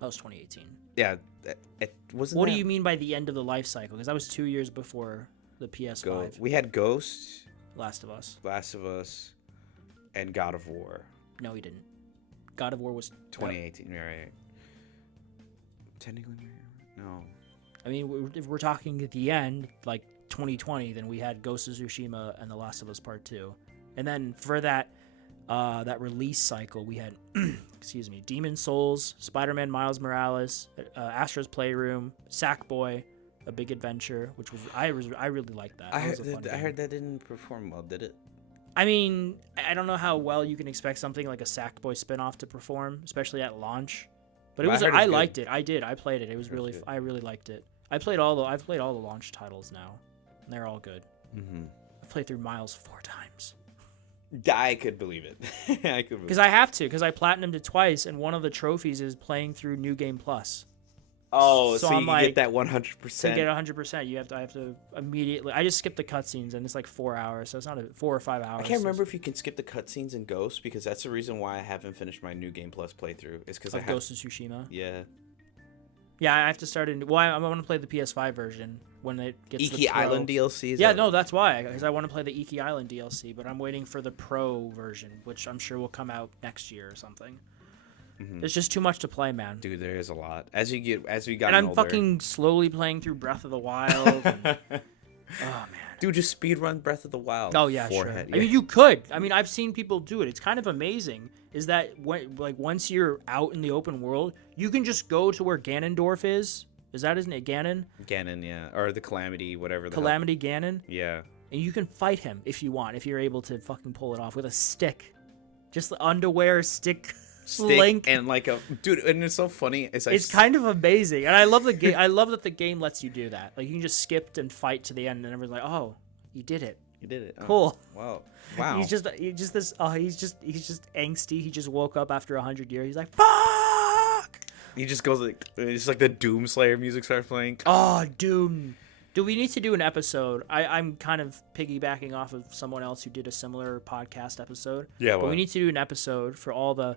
That was 2018. Yeah, it wasn't. What do you mean by the end of the life cycle? Because that was 2 years before the PS5. We had Ghost, Last of Us, and God of War. No, we didn't. God of War was 2018. Right. Technically, no. I mean, if we're talking at the end, like 2020, then we had Ghost of Tsushima and The Last of Us Part 2. And then for that release cycle, we had, Demon Souls, Spider-Man Miles Morales, Astro's Playroom, Sackboy, A Big Adventure, which was I really liked that. I heard that didn't perform well, did it? I mean, I don't know how well you can expect something like a Sackboy spinoff to perform, especially at launch. But I liked it. I did. I played it. It was really I really liked it. I've played all the launch titles now, and they're all good. Mm-hmm. I've played through Miles 4 times. I could believe it. I could because I have to because I platinumed it twice, and one of the trophies is playing through New Game Plus. Oh, so you get that 100%. To get 100%, I have to immediately. I just skip the cutscenes, and it's like 4 hours, so it's not 4 or 5 hours. I can't remember if you can skip the cutscenes in Ghost because that's the reason why I haven't finished my New Game Plus playthrough. Is because Ghost of Tsushima. Yeah. Yeah, I have to start in. Well, I want to play the PS5 version when it gets Iki Island DLC. Yeah, no, that's why. Because I want to play the Iki Island DLC, but I'm waiting for the Pro version, which I'm sure will come out next year or something. Mm-hmm. There's just too much to play, man. Dude, there is a lot. As we got and I'm older, fucking slowly playing through Breath of the Wild. Oh man, dude, just speedrun Breath of the Wild. Oh yeah, sure. Yeah. I mean, you could. I mean, I've seen people do it. It's kind of amazing. Is that once you're out in the open world, you can just go to where Ganondorf is. Isn't it Ganon? Ganon, yeah, or the Calamity, whatever. Calamity Ganon. Yeah. And you can fight him if you want, if you're able to fucking pull it off with a stick, just the underwear stick link and like a dude. And it's so funny. It's kind of amazing, and I love the game. I love that the game lets you do that. Like you can just skip and fight to the end, and everyone's like, "Oh, you did it! You did it! Cool! Oh, wow! He's just this. Oh, he's just angsty. He just woke up after 100 years. He's like, fuck! He just goes it's like the Doom Slayer music starts playing. Oh, Doom! Do we need to do an episode? I'm kind of piggybacking off of someone else who did a similar podcast episode. Yeah, but we need to do an episode for all the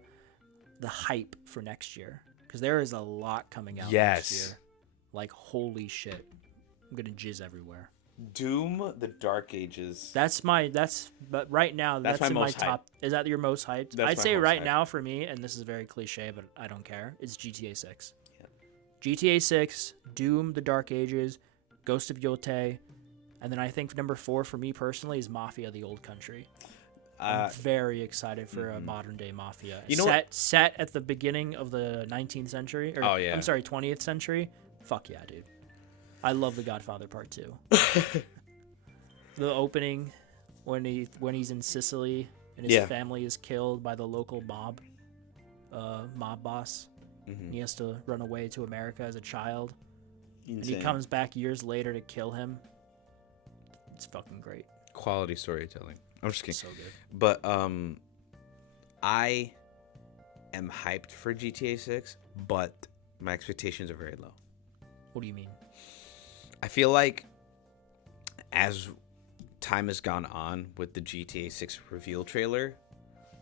hype for next year because there is a lot coming out next year. Like holy shit, I'm gonna jizz everywhere. Doom, the Dark Ages. But right now that's in my top. Is that your most hyped? I'd say right now for me, and this is very cliche, but I don't care. It's GTA 6. Yeah. GTA 6, Doom, the Dark Ages, Ghost of Yotei, and then I think number 4 for me personally is Mafia: The Old Country. I'm very excited for a modern day Mafia. Set at the beginning of the 19th century. Or, I'm sorry, 20th century. Fuck yeah, dude. I love The Godfather Part 2. The opening when he's in Sicily and his family is killed by the local mob boss. Mm-hmm. And he has to run away to America as a child. Insane. And he comes back years later to kill him. It's fucking great. Quality storytelling. I'm just kidding. So good. But I am hyped for GTA 6, but my expectations are very low. What do you mean? I feel like as time has gone on with the GTA 6 reveal trailer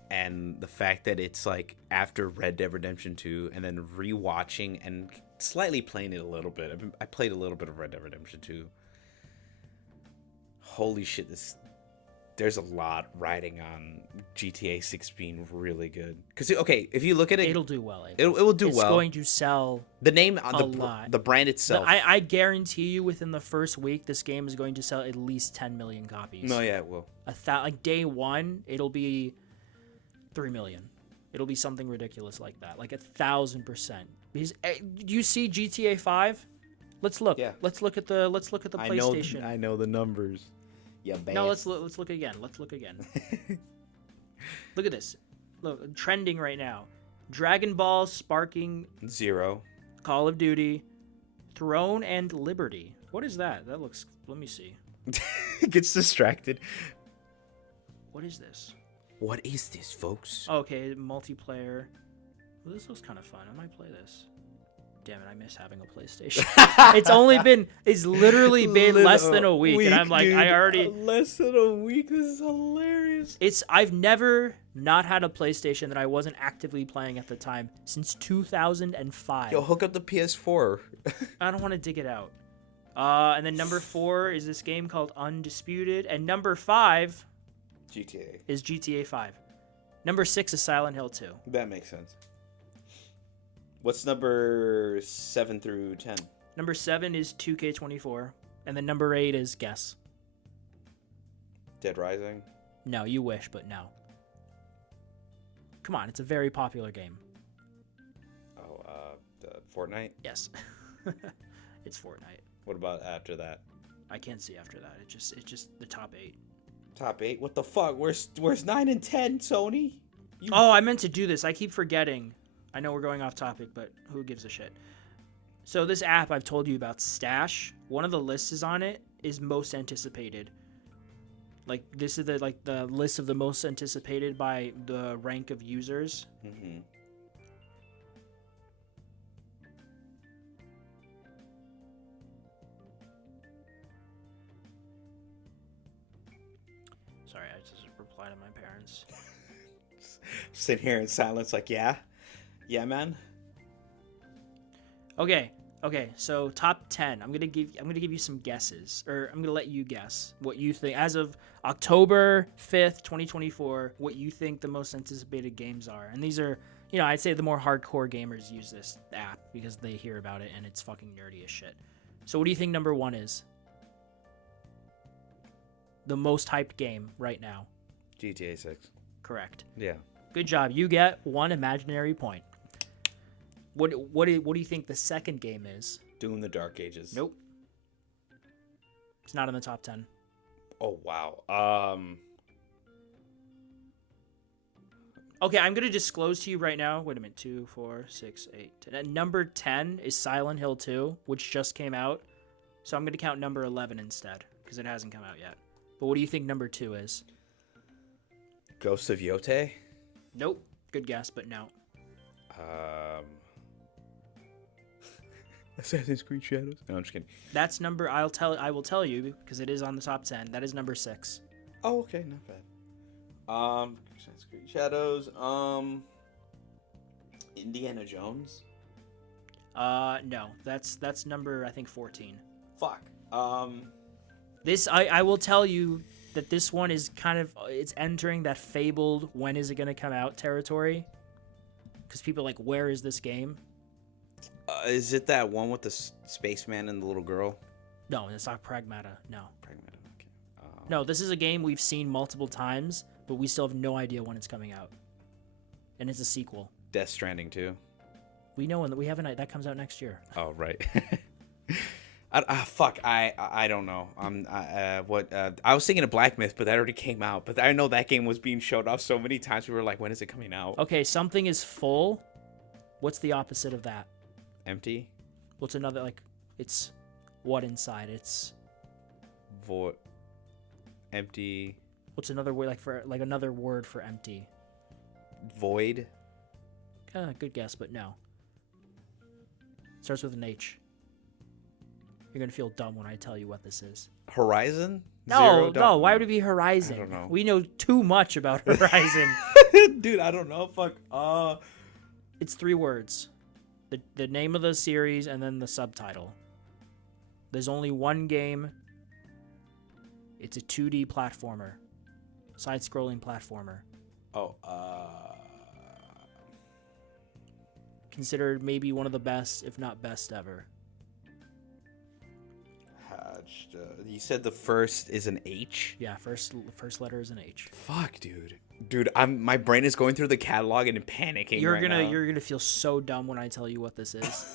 and the fact that it's like after Red Dead Redemption 2 and then rewatching and slightly playing it a little bit. I played a little bit of Red Dead Redemption 2. Holy shit, there's a lot riding on GTA 6 being really good. Because, okay, if you look at it... It'll do well. It will do well. It's going to sell the name on a lot. The brand itself. I guarantee you within the first week, this game is going to sell at least 10 million copies. No, yeah, it will. Like day one, it'll be 3 million. It'll be something ridiculous like that. Like 1,000%. Because do you see GTA 5? Let's look. Yeah. Let's look at the PlayStation. I know the numbers. Yeah, bad. No, let's look again. Look at this. Look, trending right now. Dragon Ball sparking 0. Call of Duty, Throne and Liberty. What is that? That looks. Let me see. Gets distracted. What is this? What is this, folks? Okay, multiplayer. Well, this looks kind of fun. I might play this. Damn it, I miss having a PlayStation. It's literally been less than a week, and I'm like, dude, less than a week. This is hilarious. I've never not had a PlayStation that I wasn't actively playing at the time since 2005. Yo, hook up the PS4. I don't want to dig it out. And then number 4 is this game called Undisputed, and number 5 GTA is GTA 5. Number 6 is Silent Hill 2. That makes sense. What's number 7 through 10? Number 7 is 2K24. And then number 8 is guess. Dead Rising? No, you wish, but no. Come on, it's a very popular game. Oh, Fortnite? Yes. It's Fortnite. What about after that? I can't see after that. It's just the top 8. Top 8? What the fuck? Where's 9 and 10, Sony? Oh, I meant to do this. I keep forgetting. I know we're going off topic, but who gives a shit? So this app I've told you about, Stash, one of the lists on it is most anticipated. Like, this is the list of the most anticipated by the rank of users. Mm-hmm. Sorry, I just replied to my parents. Sitting here in silence like, yeah, man. Okay, so top 10. I'm gonna give you some guesses, or I'm gonna let you guess what you think as of October 5th, 2024. What you think the most anticipated games are, and these are, I'd say the more hardcore gamers use this app because they hear about it and it's fucking nerdy as shit. So what do you think number 1 is? The most hyped game right now. GTA 6. Correct. Yeah. Good job. You get 1 imaginary point. What do you think the second game is? Doom: The Dark Ages. Nope. It's not in the top 10. Oh wow. Okay, I'm gonna disclose to you right now. Wait a minute. 2, 4, 6, 8, 10. And number 10 is Silent Hill 2, which just came out. So I'm gonna count number 11 instead because it hasn't come out yet. But what do you think number 2 is? Ghosts of Yote? Nope. Good guess, but no. Assassin's Creed Shadows. No, I'm just kidding. That's number. I will tell you because it is on the top 10. That is number 6. Oh, okay, not bad. Assassin's Creed Shadows. Indiana Jones. No. That's number, I think, 14. Fuck. This I will tell you that this one is it's entering that fabled when is it going to come out territory. Because people are like, where is this game? Is it that one with the spaceman and the little girl? No, it's not Pragmata. No. Pragmata, okay. No, this is a game we've seen multiple times, but we still have no idea when it's coming out. And it's a sequel. Death Stranding 2. We know when we have that comes out next year. Oh, right. Fuck, I don't know. I was thinking of Black Myth, but that already came out. But I know that game was being showed off so many times. We were like, when is it coming out? Okay, something is full. What's the opposite of that? Empty. What's another, it's what inside? It's void. Empty. What's another word another word for empty? Void. Good guess, but no. Starts with an H. You're gonna feel dumb when I tell you what this is. Horizon? No. Why would it be Horizon? I don't know. We know too much about Horizon. Dude, I don't know. Fuck. It's 3 words. The name of the series and then the subtitle. There's only one game. It's a 2D platformer. Side-scrolling platformer. Oh, Considered maybe one of the best, if not best ever. You said the first is an H? Yeah, first letter is an H. Fuck, dude. Dude, my brain is going through the catalog and panicking right now. You're gonna feel so dumb when I tell you what this is.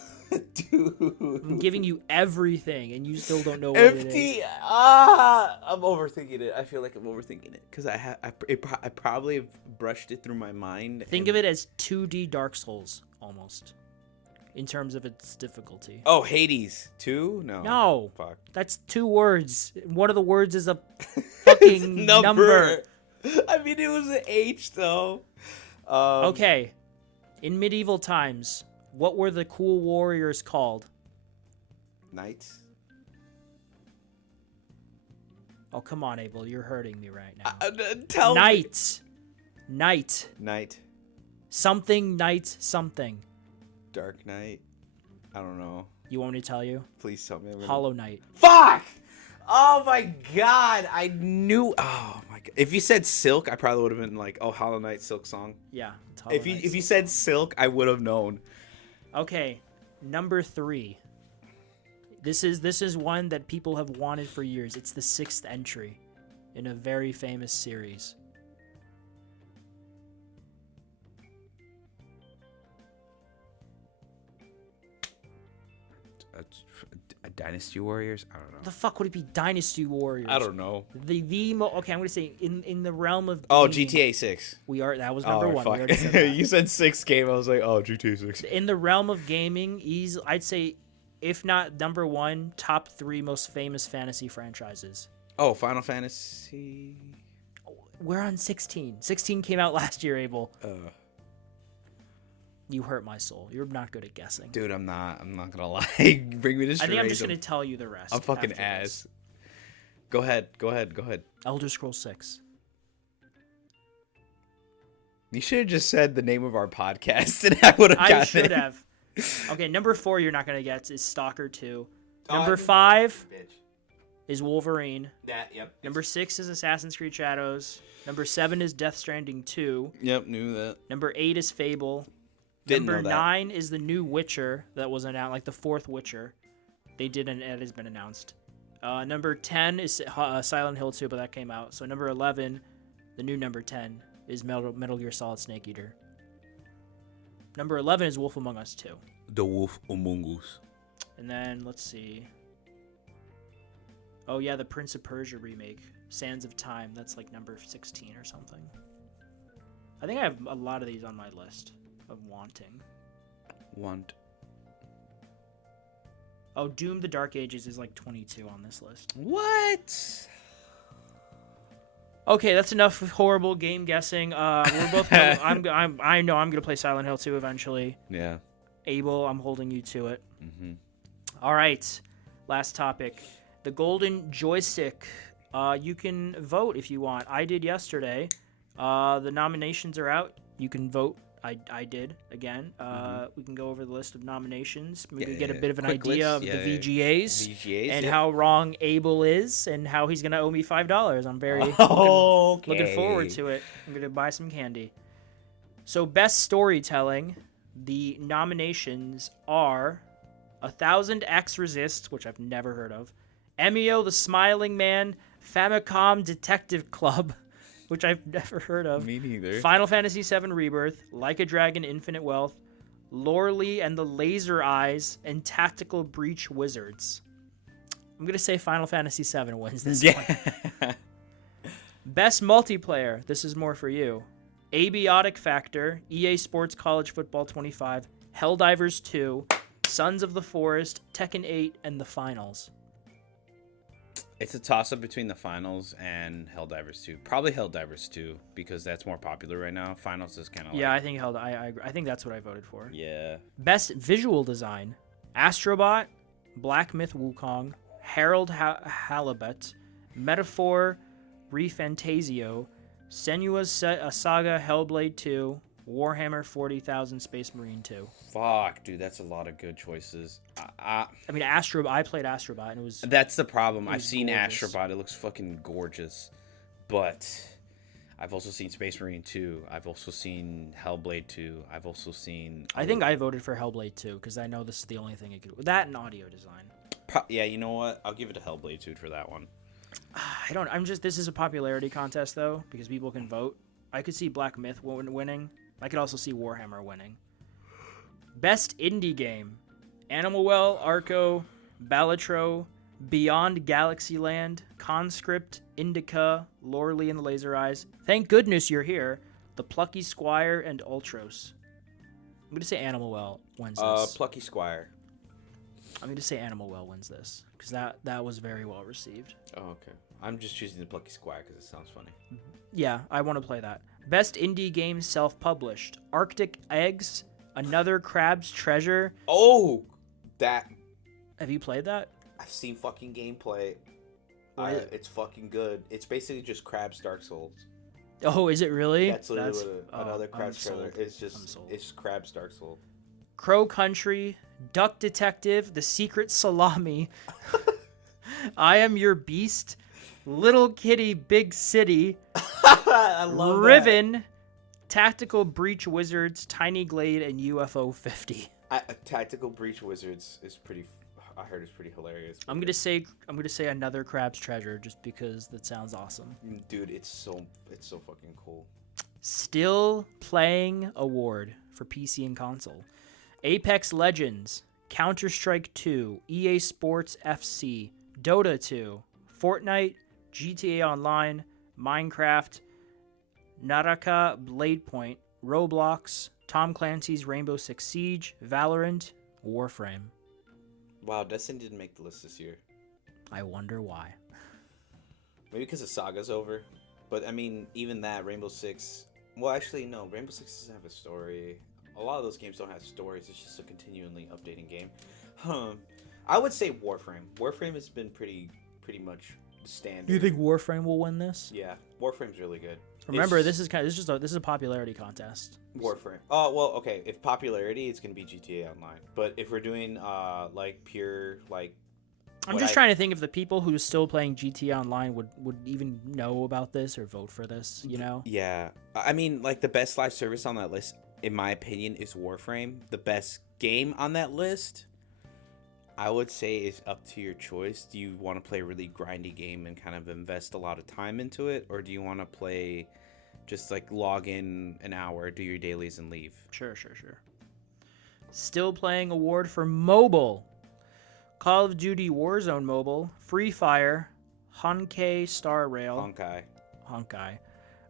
Dude. I'm giving you everything, and you still don't know what it is. I'm overthinking it. I feel like I'm overthinking it because I probably have brushed it through my mind. Think of it as 2D Dark Souls almost, in terms of its difficulty. Oh, Hades 2? No. Fuck. That's 2 words. One of the words is a fucking number. I mean, it was an H though. Okay. In medieval times, what were the cool warriors called? Knights. Oh, come on, Abel. You're hurting me right now. Tell Knight. me. Knight. Something, knight, something. Dark Knight. I don't know. You want me to tell you? Please tell me. Hollow Knight. Fuck! Oh my god! I knew. Oh my If you said Silk, I probably would have been like, oh, Hollow Knight Silk Song. Yeah. If you said Silk, I would have known. Okay, number 3. This is one that people have wanted for years. It's the 6th entry in a very famous series. Dynasty Warriors? I don't know. The fuck would it be? Dynasty Warriors. I don't know. Okay, I'm gonna say in the realm of GTA 6. That was number 1. We already said that. You said 6 game. I was like, oh, GTA 6. In the realm of gaming, I'd say, if not number 1, top 3 most famous fantasy franchises. Oh, Final Fantasy. We're on 16. 16 came out last year, Abel. You hurt my soul. You're not good at guessing. Dude, I'm not gonna lie. Bring me to I think I'm just gonna tell you the rest. I'm fucking ass. This. Go ahead. Elder Scrolls 6. You should have just said the name of our podcast, and I would have gotten it. I should have. Okay, number 4 you're not gonna get is Stalker 2. Number 5 is Wolverine. Yep. Number 6 is Assassin's Creed Shadows. Number 7 is Death Stranding 2. Yep, knew that. Number 8 is Fable. Number 9 is the new Witcher that was announced, like the 4th Witcher. It has been announced. Number 10 is Silent Hill 2, but that came out. So number 11, the new number 10, is Metal Gear Solid Snake Eater. Number 11 is Wolf Among Us 2. The Wolf Among Us. And then, let's see. Oh, yeah, the Prince of Persia remake. Sands of Time. That's like number 16 or something. I think I have a lot of these on my list of wanting. Oh, Doom the Dark Ages is like 22 on this list. What? Okay, that's enough horrible game guessing. We're both. I know I'm gonna play Silent Hill 2 eventually. Yeah. Abel, I'm holding you to it. Mm-hmm. All right, last topic. The Golden Joystick. You can vote if you want. I did yesterday. The nominations are out. You can vote. I did again. We can go over the list of nominations. Maybe get a bit of an idea of the VGAs and how wrong Abel is and how he's gonna owe me $5. I'm very looking forward to it. I'm gonna buy some candy. So best storytelling, the nominations are 1000X Resist, which I've never heard of, Emio the Smiling Man, Famicom Detective Club, which I've never heard of. Me neither. Final Fantasy VII Rebirth, Like a Dragon Infinite Wealth, Loreley and the Laser Eyes, and Tactical Breach Wizards. I'm going to say Final Fantasy VII wins this one. Best multiplayer, this is more for you. Abiotic Factor, EA Sports College Football 25, Helldivers 2, Sons of the Forest, Tekken 8, and The Finals. It's a toss-up between the Finals and Helldivers 2. Probably Helldivers 2, because that's more popular right now. Finals is kind of I think I think that's what I voted for. Yeah. Best visual design, Astrobot, Black Myth Wukong, Harold Halibut, Metaphor, Refantasio, Senua's Saga Hellblade 2, Warhammer 40,000 Space Marine 2. Fuck, dude, that's a lot of good choices. I mean, I played Astrobot, and it was... That's the problem. I've seen gorgeous. Astrobot. It looks fucking gorgeous. But I've also seen Space Marine 2. I've also seen Hellblade 2. I've also seen... I think I voted for Hellblade 2, because I know this is the only thing it could... That and audio design. Yeah, you know what? I'll give it to Hellblade 2 for that one. This is a popularity contest, though, because people can vote. I could see Black Myth winning. I could also see Warhammer winning. Best indie game. Animal Well, Arco, Balatro, Beyond Galaxyland, Conscript, Indica, Loreley and the Laser Eyes. Thank goodness you're here. The Plucky Squire and Ultros. I'm going to say Animal Well wins this. Plucky Squire. I'm going to say Animal Well wins this, because that was very well received. Oh, okay. I'm just choosing the Plucky Squire because it sounds funny. Yeah, I want to play that. Best indie game self-published. Arctic Eggs, Another Crab's Treasure. Oh, that. Have you played that? I've seen fucking gameplay. It's fucking good. It's basically just Crab's Dark Souls. Oh, is it really? That's literally Another Crab's Treasure. It's just Crab's Dark Souls. Crow Country, Duck Detective, The Secret Salami, I Am Your Beast, Little Kitty Big City, I love Riven, that. Tactical Breach Wizards, Tiny Glade, and UFO 50. Tactical Breach Wizards is pretty. I heard it's pretty hilarious. I'm gonna say another Crab's Treasure just because that sounds awesome. Dude, it's so fucking cool. Still Playing Award for PC and console. Apex Legends, Counter-Strike 2, EA Sports FC, Dota 2, Fortnite, GTA Online, Minecraft, Naraka Blade Point, Roblox, Tom Clancy's Rainbow Six Siege, Valorant, Warframe. Wow, Destiny didn't make the list this year. I wonder why. Maybe because the saga's over. But, I mean, even that, Rainbow Six... Well, actually, no. Rainbow Six doesn't have a story. A lot of those games don't have stories. It's just a continually updating game. I would say Warframe. Warframe has been pretty much standard. You think Warframe will win this? Yeah, Warframe's really good. Remember, this is a popularity contest. Warframe. Oh well, okay. If popularity, it's gonna be GTA Online. But if we're doing like pure like, I'm just trying to think if the people who are still playing GTA Online would even know about this or vote for this. You know? Yeah, I mean, like the best live service on that list, in my opinion, is Warframe. The best game on that list, I would say, is up to your choice. Do you want to play a really grindy game and kind of invest a lot of time into it, or do you want to play just like log in an hour, do your dailies, and leave? Sure. Still Playing Award for mobile. Call of Duty Warzone Mobile, Free Fire, Honkai Star Rail, Honkai,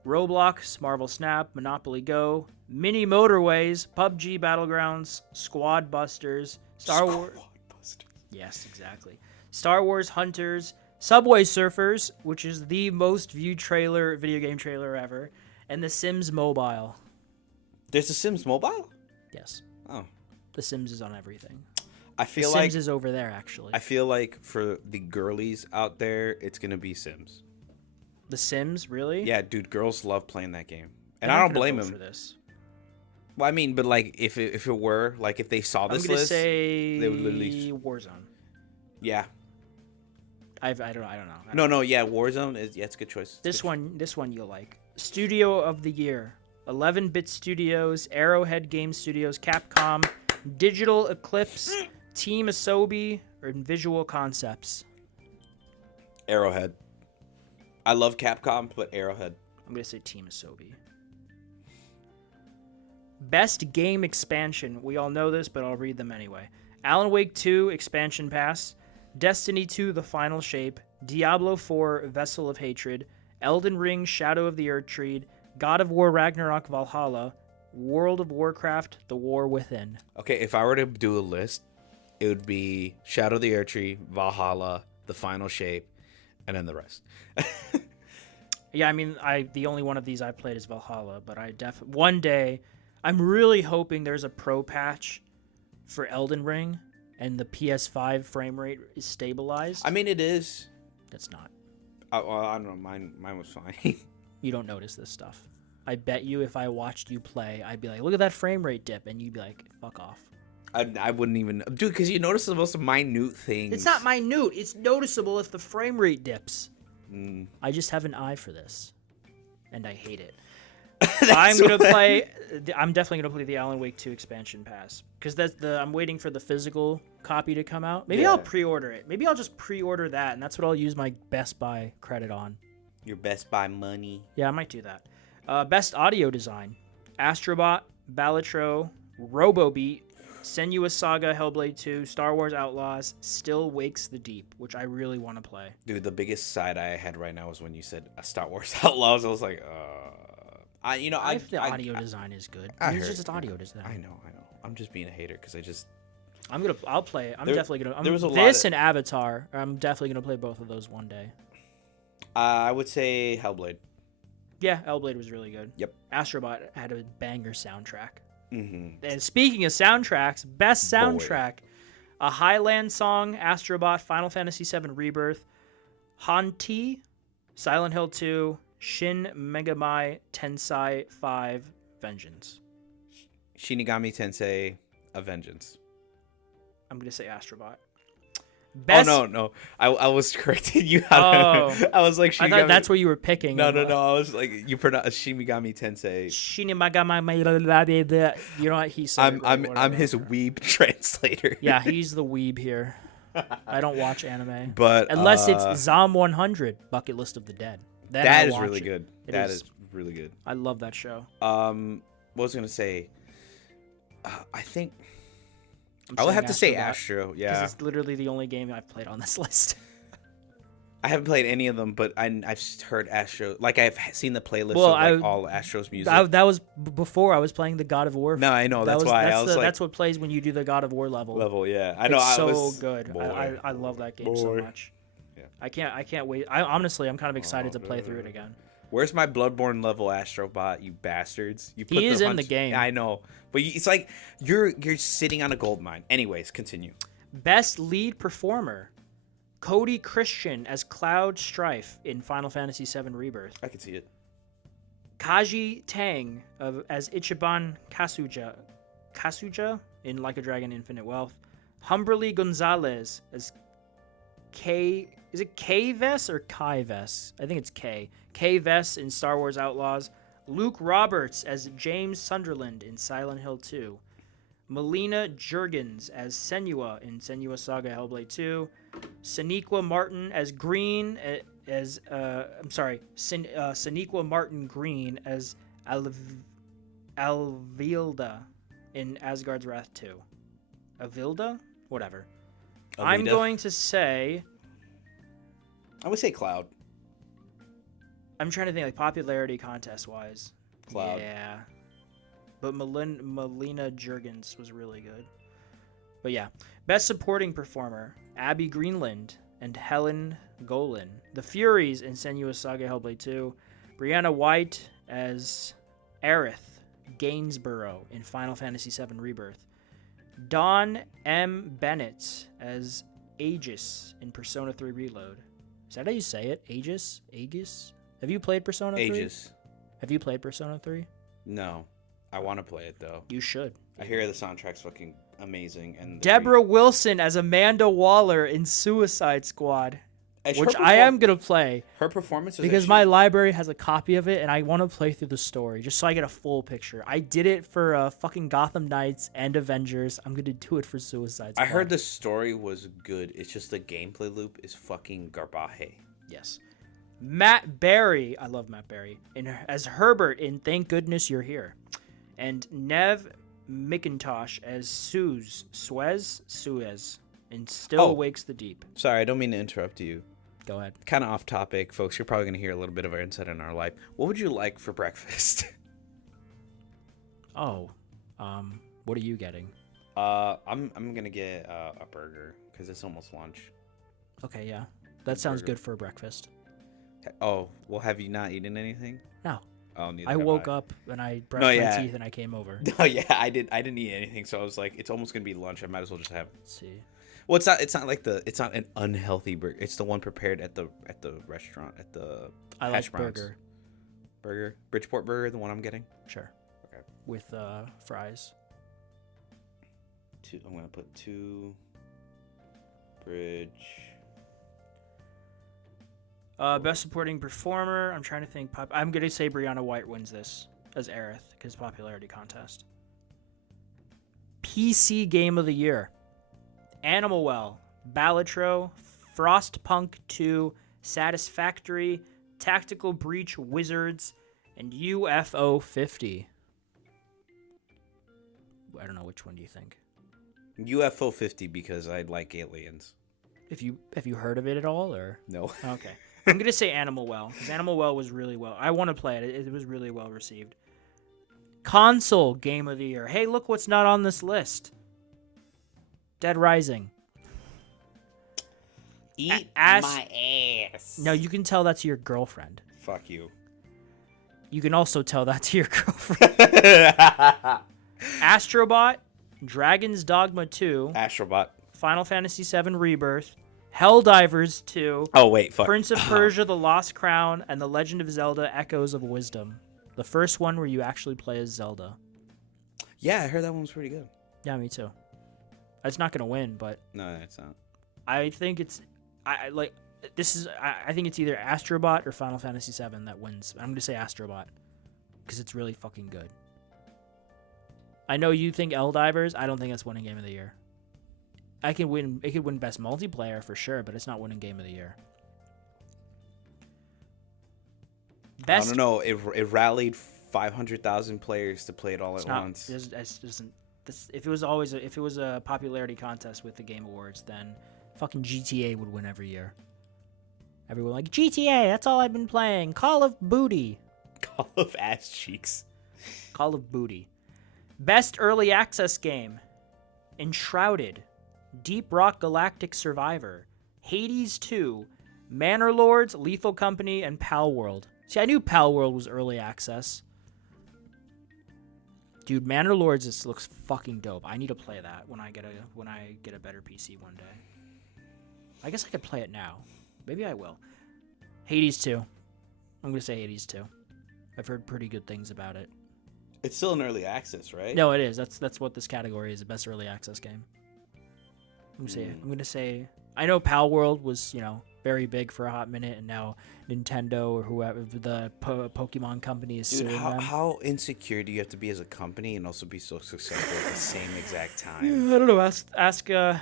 Roblox, Marvel Snap, Monopoly Go, Mini Motorways, PUBG Battlegrounds, Squad Busters, Star Wars. Yes, exactly. Star Wars Hunters, Subway Surfers, which is the most viewed video game trailer ever, and The Sims Mobile. There's The Sims Mobile? Yes. Oh. The Sims is on everything. I feel The Sims is over there, actually. I feel like for the girlies out there, it's going to be Sims. The Sims, really? Yeah, dude, girls love playing that game. And I don't blame them. For this. Well, I mean, but like if it were, like if they saw this list, they would literally Warzone. Yeah. I don't know. No, yeah, Warzone is it's a good choice. This one you'll like. Studio of the Year. 11-Bit Studios, Arrowhead Game Studios, Capcom, Digital Eclipse, Team Asobi, or Visual Concepts. Arrowhead. I love Capcom, but Arrowhead. I'm going to say Team Asobi. Best Game Expansion. We all know this, but I'll read them anyway. Alan Wake 2 Expansion Pass, Destiny 2 The Final Shape, Diablo 4 Vessel of Hatred, Elden Ring Shadow of the Erdtree, God of War Ragnarok Valhalla, World of Warcraft The War Within. Okay, if I were to do a list, it would be Shadow of the Erdtree, Valhalla, The Final Shape, and then the rest. Yeah, I mean, the only one of these I played is Valhalla, but one day, I'm really hoping there's a pro patch for Elden Ring and the PS5 frame rate is stabilized. I mean, it is. That's not. I don't know. Mine was fine. You don't notice this stuff. I bet you if I watched you play, I'd be like, look at that frame rate dip, and you'd be like, fuck off. I wouldn't even... Dude, because you notice the most minute things. It's not minute. It's noticeable if the frame rate dips. Mm. I just have an eye for this, and I hate it. I'm definitely gonna play the Alan Wake 2 expansion pass because I'm waiting for the physical copy to come out. Maybe I'll pre-order it. Maybe I'll just pre-order that, and that's what I'll use my Best Buy credit on. Your Best Buy money. Yeah, I might do that. Best audio design: Astrobot, Balatro, RoboBeat, Senua's Saga, Hellblade 2, Star Wars Outlaws, Still Wakes the Deep, which I really want to play. Dude, the biggest side I had right now was when you said Star Wars Outlaws. I was like, the audio design is good. It's just audio design. I know. I'm just being a hater because I'll play it. And Avatar. I'm definitely gonna play both of those one day. I would say Hellblade. Yeah, Hellblade was really good. Yep. Astrobot had a banger soundtrack. Mm-hmm. And speaking of soundtracks, best soundtrack: a Highland Song, Astrobot, Final Fantasy VII Rebirth, Hanti, Silent Hill 2, Shin Megami Tensei 5, Vengeance. Shinigami Tensei, A Vengeance. I'm going to say Astrobot. Best... Oh no. I was correcting you. I was like, I thought that's what you were picking. No. I was like, you pronounce Shinigami Tensei. You know what he said? I'm his weeb translator. Yeah, he's the weeb here. I don't watch anime, but unless it's Zom 100 Bucket List of the Dead. Then that is really good. That is really good. I love that show. What was I gonna say? I think I would have to say Astro. Yeah, because it's literally the only game I've played on this list. I haven't played any of them, but I've heard Astro. Like I've seen the playlist of all Astro's music. That was before I was playing the God of War. No, I know. That's what plays when you do the God of War level. Yeah, I know. It's so good. I love that game so much. Yeah. I can't wait. Honestly, I'm kind of excited to play through it again. Where's my Bloodborne level Astrobot, you bastards? He is in the game. I know, but it's like you're sitting on a gold mine. Anyways, continue. Best lead performer. Cody Christian as Cloud Strife in Final Fantasy VII Rebirth. I can see it. Kaji Tang as Ichiban Kasuja in Like a Dragon Infinite Wealth. Humberly Gonzalez as K. Is it K Vess or Kai Vess? I think it's K. K Vess in Star Wars Outlaws. Luke Roberts as James Sunderland in Silent Hill 2. Melina Jurgens as Senua in Senua Saga Hellblade 2. Sonequa Martin as Green Sonequa Martin Green as Alvilda in Asgard's Wrath 2. Avilda? Whatever. Alita. I'm going to say... I would say Cloud. I'm trying to think, like, popularity contest-wise. Cloud. Yeah. But Melina Jurgens was really good. But yeah. Best supporting performer, Abby Greenland and Helen Golan. The Furies in Senua's Saga Hellblade 2. Brianna White as Aerith Gainsborough in Final Fantasy VII Rebirth. Dawn M. Bennett as Aegis in Persona 3 Reload. Is that how you say it? Aegis? Aegis? Have you played Persona 3? Aegis. Have you played Persona 3? No. I want to play it, though. You should. I hear the soundtrack's fucking amazing. And Deborah Wilson as Amanda Waller in Suicide Squad, which I am going to play. Her performance is because my library has a copy of it, and I want to play through the story just so I get a full picture. I did it for fucking Gotham Knights and Avengers. I'm going to do it for Suicide Squad. I heard the story was good. It's just the gameplay loop is fucking garbage. Yes. Matt Berry. I love Matt Berry. As Herbert in Thank Goodness You're Here. And Nev McIntosh as Suez in Still Awakes the Deep. Sorry, I don't mean to interrupt you. Go ahead. Kind of off topic, folks. You're probably going to hear a little bit of our insight in our life. What would you like for breakfast? What are you getting? I'm going to get a burger because it's almost lunch. Okay, yeah. That sounds good for breakfast. Oh, well, have you not eaten anything? No. Oh, neither I woke up and I brushed my teeth and I came over. No, yeah, I didn't eat anything, so I was like, it's almost gonna be lunch. I might as well just have. Let's see. Well, it's not an unhealthy burger. It's the one prepared at the restaurant at the. I like burger. Bridgeport burger, the one I'm getting. Sure. Okay. With fries. I'm gonna put 2. Bridge. Best supporting performer. I'm trying to think. I'm going to say Brianna White wins this as Aerith because popularity contest. PC Game of the Year. Animal Well, Balatro, Frostpunk 2, Satisfactory, Tactical Breach Wizards, and UFO 50. I don't know, which one do you think? UFO 50 because I like aliens. Have you heard of it at all, or no? Okay. I'm going to say Animal Well, because Animal Well was really well. I want to play it. It was really well received. Console Game of the Year. Hey, look what's not on this list. Dead Rising. Eat my ass. No, you can tell that to your girlfriend. Fuck you. You can also tell that to your girlfriend. Astrobot, Dragon's Dogma 2. Astrobot. Final Fantasy VII Rebirth. Helldivers 2. Oh, wait, fuck. Prince of Persia, The Lost Crown, and The Legend of Zelda, Echoes of Wisdom. The first one where you actually play as Zelda. Yeah, I heard that one was pretty good. Yeah, me too. It's not going to win, but... No, it's not. I think it's I like this is I think it's either Astrobot or Final Fantasy VII that wins. I'm gonna say Astrobot because it's really fucking good. I know you think Helldivers. I don't think it's winning Game of the Year. It could win Best Multiplayer for sure, but it's not winning Game of the Year. I don't know. It rallied 500,000 players to play it all at once. If it was a popularity contest with the Game Awards, then fucking GTA would win every year. Everyone like GTA. That's all I've been playing. Call of Booty. Call of Ass Cheeks. Call of Booty. Best early access game: Enshrouded, Deep Rock Galactic Survivor, Hades 2, Manor Lords, Lethal Company, and Pal World. See, I knew Pal World was early access. Dude, Manor Lords looks fucking dope. I need to play that when I get a better PC one day. I guess I could play it now. Maybe I will. Hades 2. I'm gonna say Hades 2. I've heard pretty good things about it. It's still in early access, right? No, it is. That's what this category is, the best early access game. I'm gonna say I know Pal World was, very big for a hot minute, and now Nintendo or whoever the Pokemon company is suing them. How insecure do you have to be as a company and also be so successful at the same exact time? I don't know. Ask. I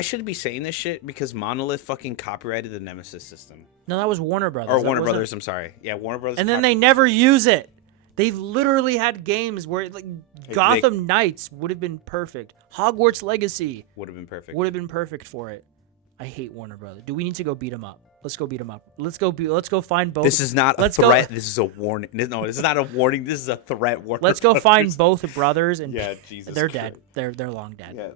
shouldn't be saying this shit because Monolith fucking copyrighted the Nemesis system. No, that was Warner Brothers. Or Warner Brothers. I'm sorry. Yeah, Warner Brothers. And then they never use it. They've literally had games where Gotham Knights would have been perfect. Hogwarts Legacy would have been perfect. Would have been perfect for it. I hate Warner Brothers. Do we need to go beat them up? Let's go beat them up. Let's go find both. This is not a threat. This is a warning. No, this is not a warning. This is a threat. Warner Let's go find both brothers and Jesus they're Christ. dead. They're long dead. Yeah.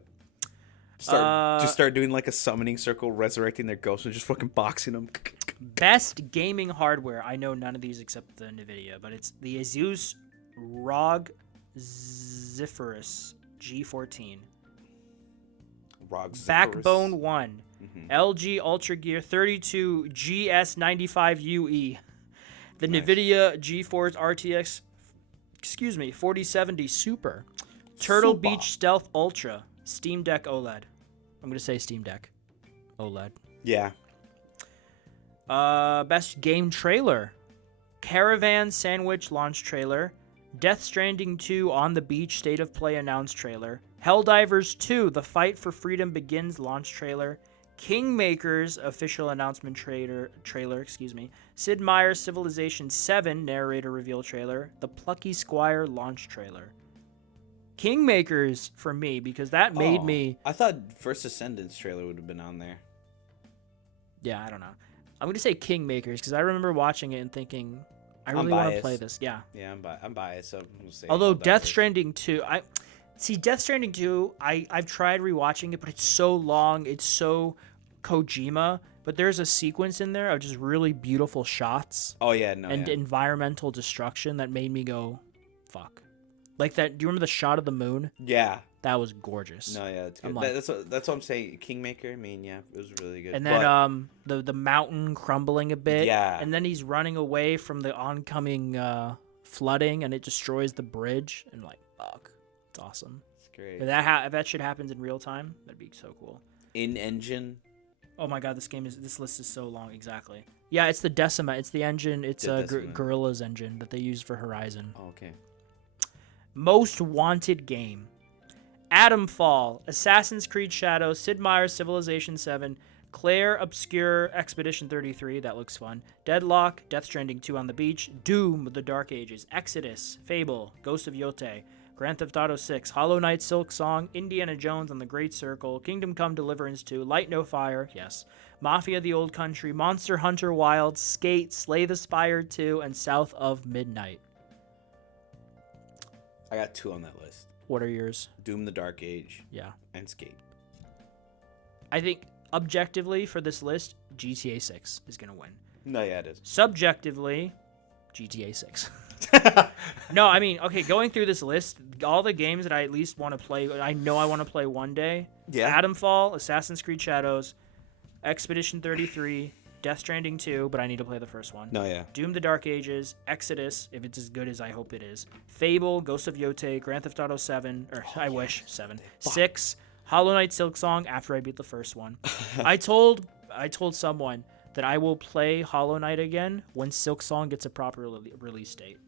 Start doing like a summoning circle, resurrecting their ghosts and just fucking boxing them. Best gaming hardware. I know none of these except the NVIDIA, but it's the Asus ROG Zephyrus G14. ROG Zephyrus. Backbone 1. LG Ultra Gear 32 GS95UE. The NVIDIA GeForce RTX 4070 Super. Turtle Beach Stealth Ultra. Steam Deck OLED. I'm going to say Steam Deck OLED. Yeah. Best game trailer. Caravan Sandwich launch trailer. Death Stranding 2 On the Beach State of Play announced trailer. Helldivers 2 The Fight for Freedom Begins launch trailer. Kingmakers official announcement trailer. Sid Meier's Civilization 7 narrator reveal trailer. The Plucky Squire launch trailer. Kingmakers for me because that made me. I thought First Ascendance trailer would have been on there. Yeah, I don't know. I'm going to say Kingmakers because I remember watching it and thinking, I really want to play this. Yeah. Yeah, I'm biased, so we'll say. Although Death Stranding 2, Death Stranding 2, I've tried rewatching it, but it's so long, it's so Kojima, but there's a sequence in there of just really beautiful shots. Oh yeah, no. And environmental destruction that made me go, fuck. Like that, do you remember the shot of the moon? Yeah. That was gorgeous. No, yeah, it's good. That's what I'm saying. Kingmaker, I mean, yeah, it was really good. And then the mountain crumbling a bit. Yeah. And then he's running away from the oncoming flooding, and it destroys the bridge. And like, fuck, it's awesome. It's great. If that shit happens in real time, that'd be so cool. In engine. Oh my god, this list is so long. Exactly. Yeah, it's the Decima. It's the engine. It's Gorilla's engine that they use for Horizon. Oh, okay. Most wanted game. Atomfall, Assassin's Creed Shadows, Sid Meier's Civilization 7, Claire Obscure Expedition 33, that looks fun, Deadlock, Death Stranding 2 on the Beach, Doom, The Dark Ages, Exodus, Fable, Ghost of Yote, Grand Theft Auto 6, Hollow Knight Silk Song, Indiana Jones on the Great Circle, Kingdom Come Deliverance 2, Light No Fire, yes, Mafia the Old Country, Monster Hunter Wilds, Skate, Slay the Spire 2, and South of Midnight. I got 2 on that list. What are yours? Doom the Dark Age. Yeah. And Skate. I think objectively for this list, GTA 6 is going to win. No, yeah, it is. Subjectively, GTA 6. No, I mean, okay, going through this list, all the games that I at least want to play, I know I want to play one day. Yeah. Atomfall, Assassin's Creed Shadows, Expedition 33, Death Stranding 2, but I need to play the first one. No, yeah. Doom the Dark Ages, Exodus, if it's as good as I hope it is. Fable, Ghost of Yote, Grand Theft Auto 7, or I wish 7. 6, Hollow Knight Silksong after I beat the first one. I told someone that I will play Hollow Knight again when Silksong gets a proper release date.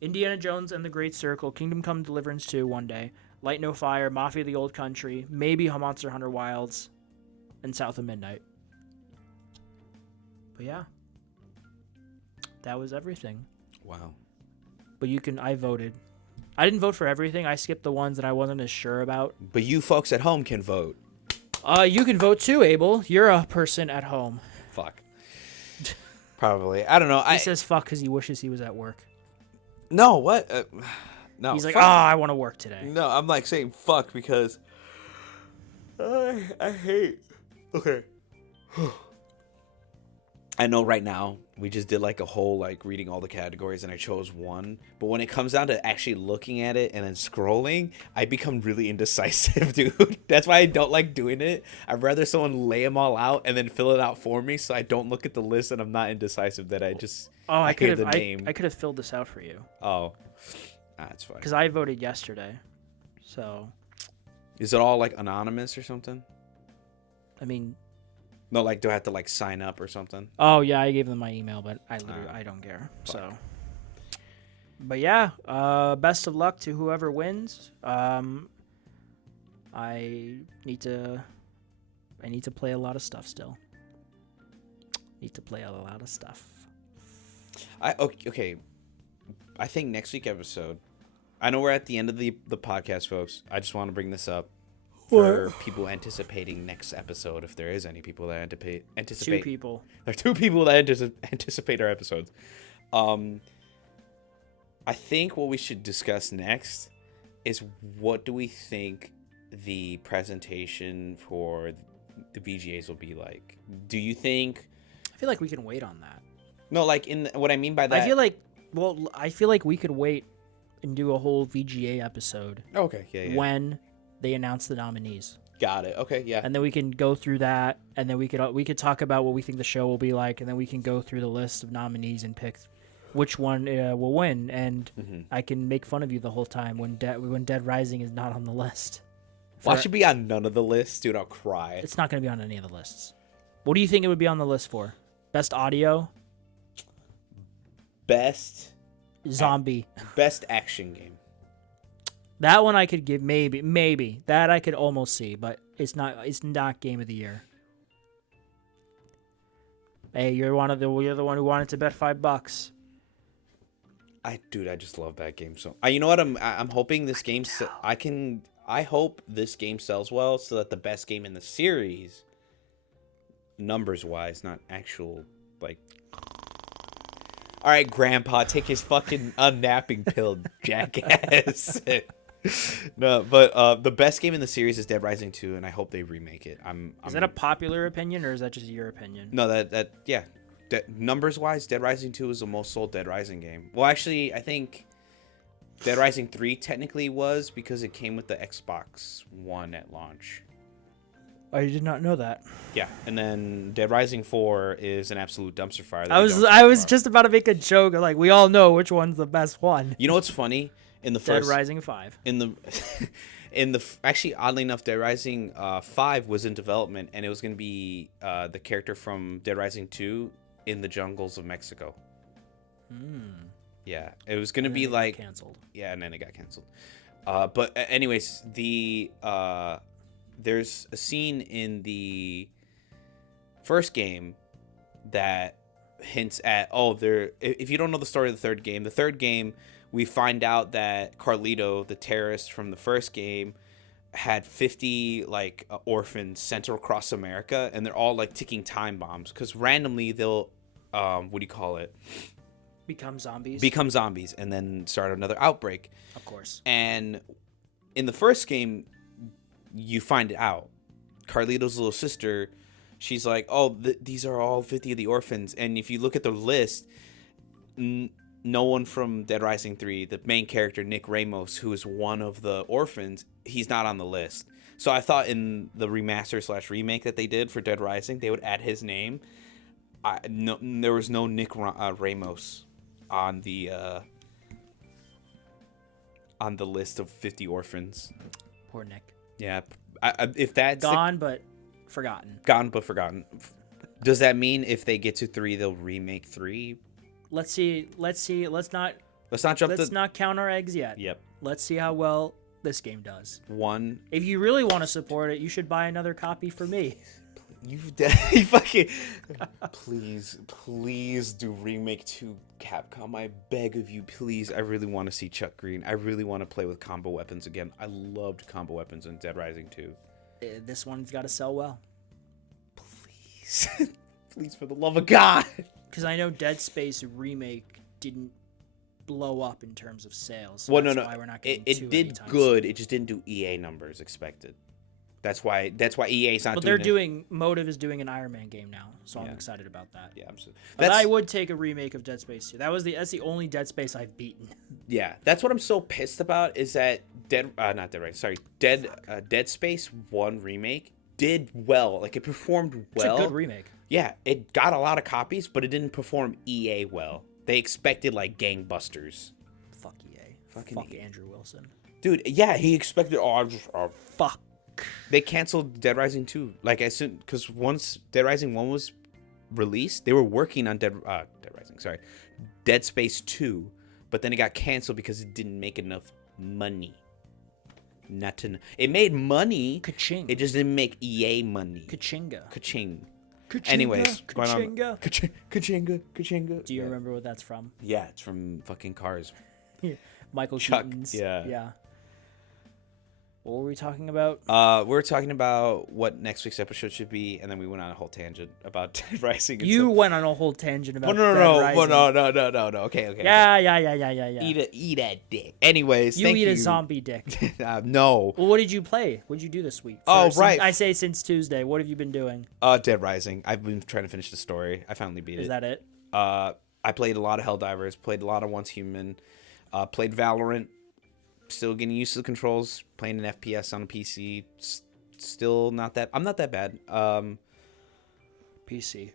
Indiana Jones and the Great Circle, Kingdom Come Deliverance 2 one day, Light No Fire, Mafia the Old Country, maybe Monster Hunter Wilds, and South of Midnight. But yeah, that was everything. Wow. But I voted. I didn't vote for everything. I skipped the ones that I wasn't as sure about. But you folks at home can vote. You can vote too, Abel. You're a person at home. Fuck. Probably. I don't know. He says fuck because he wishes he was at work. No, what? No. He's like, I want to work today. No, I'm like saying fuck because I hate. Okay. I know right now we just did like a whole like reading all the categories and I chose one, but when it comes down to actually looking at it and then scrolling, I become really indecisive, dude. That's why I don't like doing it. I'd rather someone lay them all out and then fill it out for me so I don't look at the list and I'm not indecisive that I just I could have filled this out for you. Oh. That's fine. Because I voted yesterday. So is it all like anonymous or something? I mean, no, like, do I have to like sign up or something? Oh yeah, I gave them my email, but I don't care. Fuck. So, but yeah, best of luck to whoever wins. I need to play a lot of stuff still. Okay. I think next week episode. I know we're at the end of the podcast, folks. I just want to bring this up. For people anticipating next episode, if there is any people that anticipate. 2 people. There are 2 people that anticipate our episodes. I think what we should discuss next is what do we think the presentation for the VGAs will be like? Do you think... I feel like we can wait on that. No, like what I mean by that... I feel like we could wait and do a whole VGA episode. Okay, yeah. When they announce the nominees. Got it. Okay, yeah. And then we can go through that, and then we could talk about what we think the show will be like, and then we can go through the list of nominees and pick which one will win. And I can make fun of you the whole time when Dead Rising is not on the list. Why should be on none of the lists, dude? I'll cry. It's not going to be on any of the lists. What do you think it would be on the list for? Best audio? Best zombie. Best action game. That one I could give maybe. That I could almost see, but it's not game of the year. Hey, you're the one who wanted to bet $5. I just love that game so. You know what? I'm hoping this game I hope this game sells well so that the best game in the series, numbers wise, not actual like. All right, Grandpa, take his fucking napping pill, jackass. No, but the best game in the series is Dead Rising 2, and I hope they remake it. Is that a popular opinion, or is that just your opinion? No, yeah. Numbers wise, Dead Rising 2 is the most sold Dead Rising game. Well, actually, I think Dead Rising 3 technically was because it came with the Xbox One at launch. I did not know that. Yeah, and then Dead Rising 4 is an absolute dumpster fire. I was just about to make a joke. Like, we all know which one's the best one. You know what's funny? In the first Dead Rising 5. Actually, oddly enough, Dead Rising 5 was in development, and it was going to be the character from Dead Rising 2 in the jungles of Mexico. Yeah, it was going to be like canceled. Yeah, and then it got canceled. But anyways, there's a scene in the first game that hints at if you don't know the story of the third game we find out that Carlito, the terrorist from the first game, had 50 like orphans sent across America, and they're all like ticking time bombs because randomly they'll become zombies and then start another outbreak, of course. And in the first game you find out Carlito's little sister, she's like, these are all 50 of the orphans, and if you look at the list, no one from Dead Rising 3, the main character Nick Ramos, who is one of the orphans, he's not on the list. So I thought in the remaster/remake that they did for Dead Rising, they would add his name. There was no Nick Ramos on the list of 50 orphans. Poor Nick. Yeah, if that's gone but forgotten. Gone but forgotten. Does that mean if they get to 3, they'll remake 3? Let's see. Let's not count our eggs yet. Yep. Let's see how well this game does. 1. If you really want to support it, you should buy another copy for me. You fucking please do Remake 2, Capcom. I beg of you, please. I really want to see Chuck Green. I really want to play with combo weapons again. I loved combo weapons in Dead Rising 2. This one's got to sell well. Please. Please, for the love of God. Because I know Dead Space Remake didn't blow up in terms of sales. So well, no. Why we're not getting it did good. It just didn't do EA numbers expected. That's why EA's not. But they're doing. Motive is doing an Iron Man game now, so I'm excited about that. Yeah, absolutely. But I would take a remake of Dead Space 2. That's the only Dead Space I've beaten. Yeah, that's what I'm so pissed about. Is that Dead Space 1 remake did well. Like, it performed well. It's a good remake. Yeah, it got a lot of copies, but it didn't perform EA well. They expected like gangbusters. Fuck EA. Fuck EA. Andrew Wilson. Dude, yeah, he expected. Fuck. They canceled Dead Rising 2. Like, as soon, because once Dead Rising 1 was released, they were working on Dead Space 2, but then it got canceled because it didn't make enough money. It made money. Ka-ching. It just didn't make EA money. Ka-chinga. Ka-ching. Ka-chinga. Anyways, Ka-chinga. Ka-chinga. Do you remember what that's from? Yeah, it's from fucking Cars. Michael Chuck. Keaton's. Yeah. What were we talking about? We were talking about what next week's episode should be, and then we went on a whole tangent about Dead Rising. You went on a whole tangent about Dead Rising. No. Okay. Yeah. Eat a dick. Anyways, you eat a zombie dick. No. Well, what did you play? What did you do this week? Right. I say since Tuesday. What have you been doing? Dead Rising. I've been trying to finish the story. I finally beat it. Is that it? I played a lot of Helldivers. Played a lot of Once Human. Played Valorant. Still getting used to the controls, playing an FPS on a PC. Still not that. I'm not that bad. PC.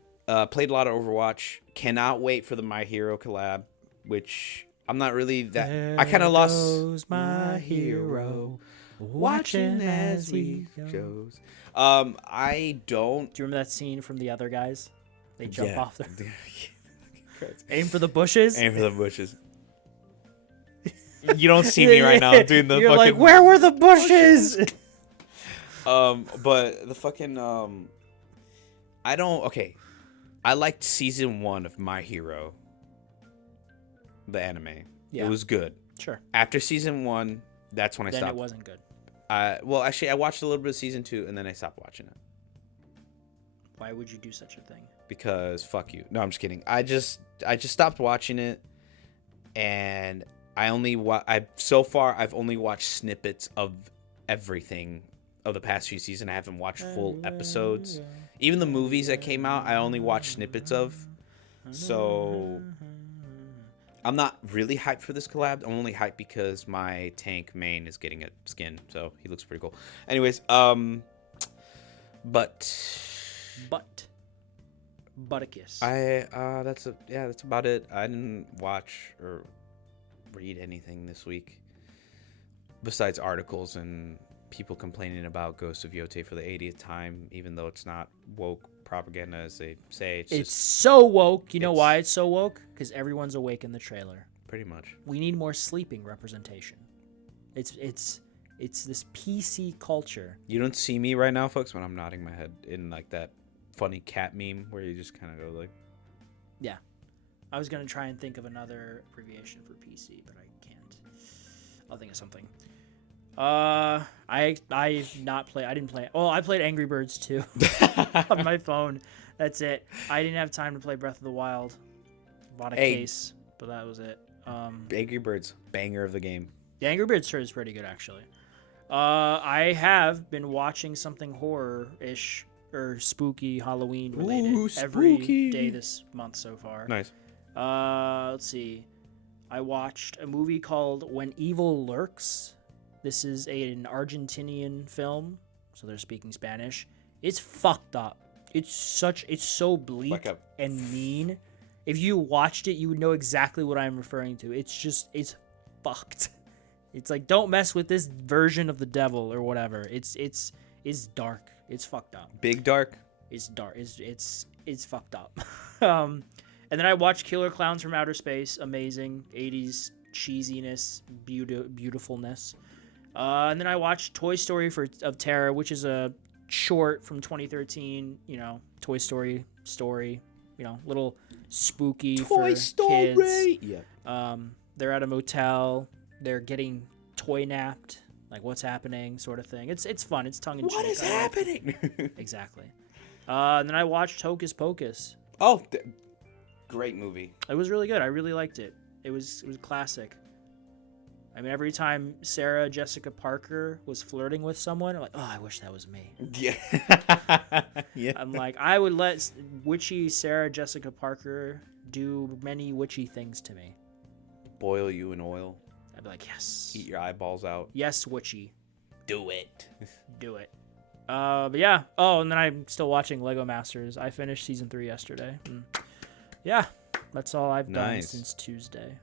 Played a lot of Overwatch. Cannot wait for the My Hero collab, which I'm not really that. There I kind of lost. Goes my hero, watching as we goes. I don't. Do you remember that scene from The Other Guys? They jump off there. Aim for the bushes. Aim for the bushes. You don't see me right now doing the. You're fucking... like, where were the bushes? But the fucking I don't. Okay, I liked season 1 of My Hero, the anime. Yeah. It was good. Sure. After season 1, that's when I stopped. Then it wasn't good. Well, actually, I watched a little bit of season 2, and then I stopped watching it. Why would you do such a thing? Because fuck you. No, I'm just kidding. I just stopped watching it, and I've only watched snippets of everything of the past few seasons. I haven't watched full episodes. Even the movies that came out, I only watched snippets of. So I'm not really hyped for this collab. I'm only hyped because my tank main is getting a skin, so he looks pretty cool. Anyways, Butticus. That's about it. I didn't watch or read anything this week besides articles and people complaining about Ghost of Yotei for the 80th time, even though it's not woke propaganda as they say. It's so woke. You know why it's so woke? Because everyone's awake in the trailer. Pretty much. We need more sleeping representation. It's this PC culture. You don't see me right now, folks, when I'm nodding my head in like that funny cat meme where you just kind of go like. Yeah. I was going to try and think of another abbreviation for PC, but I can't. I'll think of something. I've not played. I didn't play. Oh, I played Angry Birds 2 on my phone. That's it. I didn't have time to play Breath of the Wild. Bought a case, but that was it. Angry Birds, banger of the game. The Angry Birds shirt is pretty good, actually. I have been watching something horror-ish or spooky Halloween related every day this month so far. Nice. Let's see. I watched a movie called When Evil Lurks. This is an Argentinian film, so they're speaking Spanish. It's fucked up. It's so bleak and mean. If you watched it, you would know exactly what I'm referring to. It's fucked. It's like, don't mess with this version of the devil or whatever. It's is dark. It's fucked up. Big dark. It's dark. It's fucked up. And then I watched Killer Clowns from Outer Space. Amazing 80s cheesiness, beautifulness. And then I watched Toy Story of Terror, which is a short from 2013. You know, Toy Story story. You know, little spooky Toy for Story. kids. Yeah. They're at a motel. They're getting toy napped. Like, what's happening, sort of thing. It's fun. It's tongue in cheek. What is happening? Exactly. And then I watched Hocus Pocus. Oh, great movie. It was really good. I really liked it. It was classic. I mean, every time Sarah Jessica Parker was flirting with someone, I'm like, oh, I wish that was me. Yeah. Yeah. I'm like, I would let witchy Sarah Jessica Parker do many witchy things to me. Boil you in oil. I'd be like, yes. Eat your eyeballs out. Yes, witchy. Do it. Do it. But yeah. Oh, and then I'm still watching Lego Masters. I finished season 3 yesterday. Yeah, that's all I've done since Tuesday.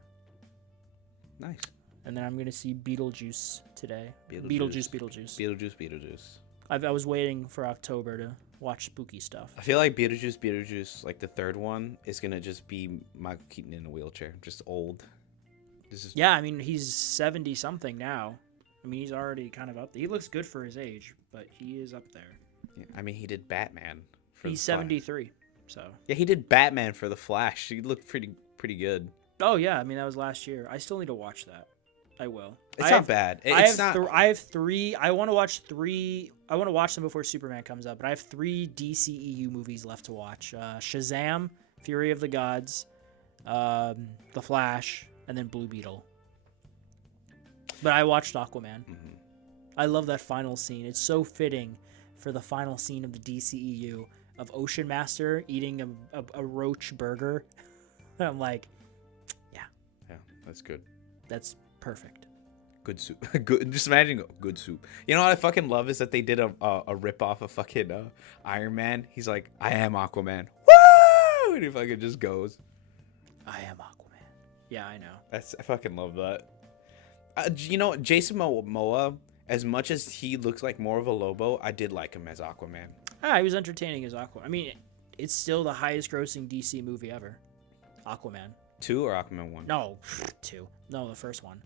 Nice. And then I'm going to see Beetlejuice today. Beetlejuice. I was waiting for October to watch spooky stuff. I feel like Beetlejuice, like the third one, is going to just be Michael Keaton in a wheelchair. Just old. Yeah, I mean, he's 70-something now. I mean, he's already kind of up there. He looks good for his age, but he is up there. Yeah, I mean, he did Batman. He's 73, so. Yeah, he did Batman for The Flash. He looked pretty good. Oh, yeah. I mean, that was last year. I still need to watch that. I will. It's not bad. I have 3. I want to watch 3. I want to watch them before Superman comes up, but I have 3 DCEU movies left to watch. Shazam, Fury of the Gods, The Flash, and then Blue Beetle. But I watched Aquaman. Mm-hmm. I love that final scene. It's so fitting for the final scene of the DCEU of Ocean Master eating a roach burger. I'm like, yeah. Yeah, that's good. That's perfect. Good soup. Good. Just imagine good soup. You know what I fucking love is that they did a rip off of fucking Iron Man. He's like, I am Aquaman. Woo! And he fucking just goes. I am Aquaman. Yeah, I know. I fucking love that. You know, Jason Momoa, as much as he looks like more of a Lobo, I did like him as Aquaman. He was entertaining as Aquaman. I mean, it's still the highest grossing DC movie ever. Aquaman. 2 or Aquaman 1? No, 2. No, the first one.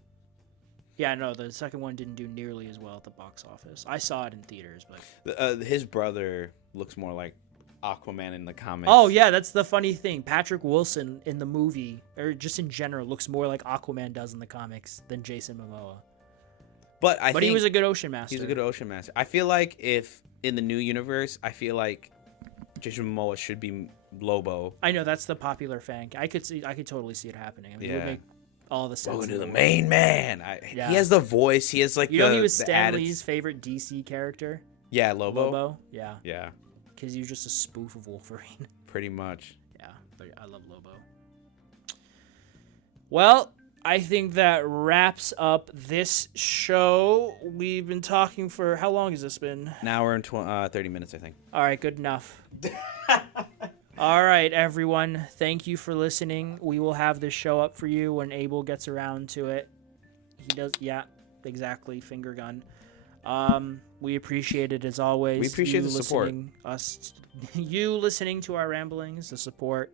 Yeah, no, the second one didn't do nearly as well at the box office. I saw it in theaters, but... his brother looks more like Aquaman in the comics. Oh, yeah, that's the funny thing. Patrick Wilson in the movie, or just in general, looks more like Aquaman does in the comics than Jason Momoa. But he was a good Ocean Master. He's a good Ocean Master. I feel like if, in the new universe, I feel like Jason Momoa should be Lobo. I know, that's the popular fan. I could totally see it happening. I mean, it would make all the sense. Welcome to the main man. He has the voice. He has like he was Stan Lee's favorite DC character. Yeah, Lobo. Yeah. Yeah. Because he was just a spoof of Wolverine. Pretty much. Yeah, but I love Lobo. Well, I think that wraps up this show. We've been talking for... How long has this been? An hour and 30 minutes, I think. All right, good enough. All right, everyone. Thank you for listening. We will have this show up for you when Abel gets around to it. He does... Yeah, exactly. Finger gun. We appreciate it as always. We appreciate the support. You listening to our ramblings, the support,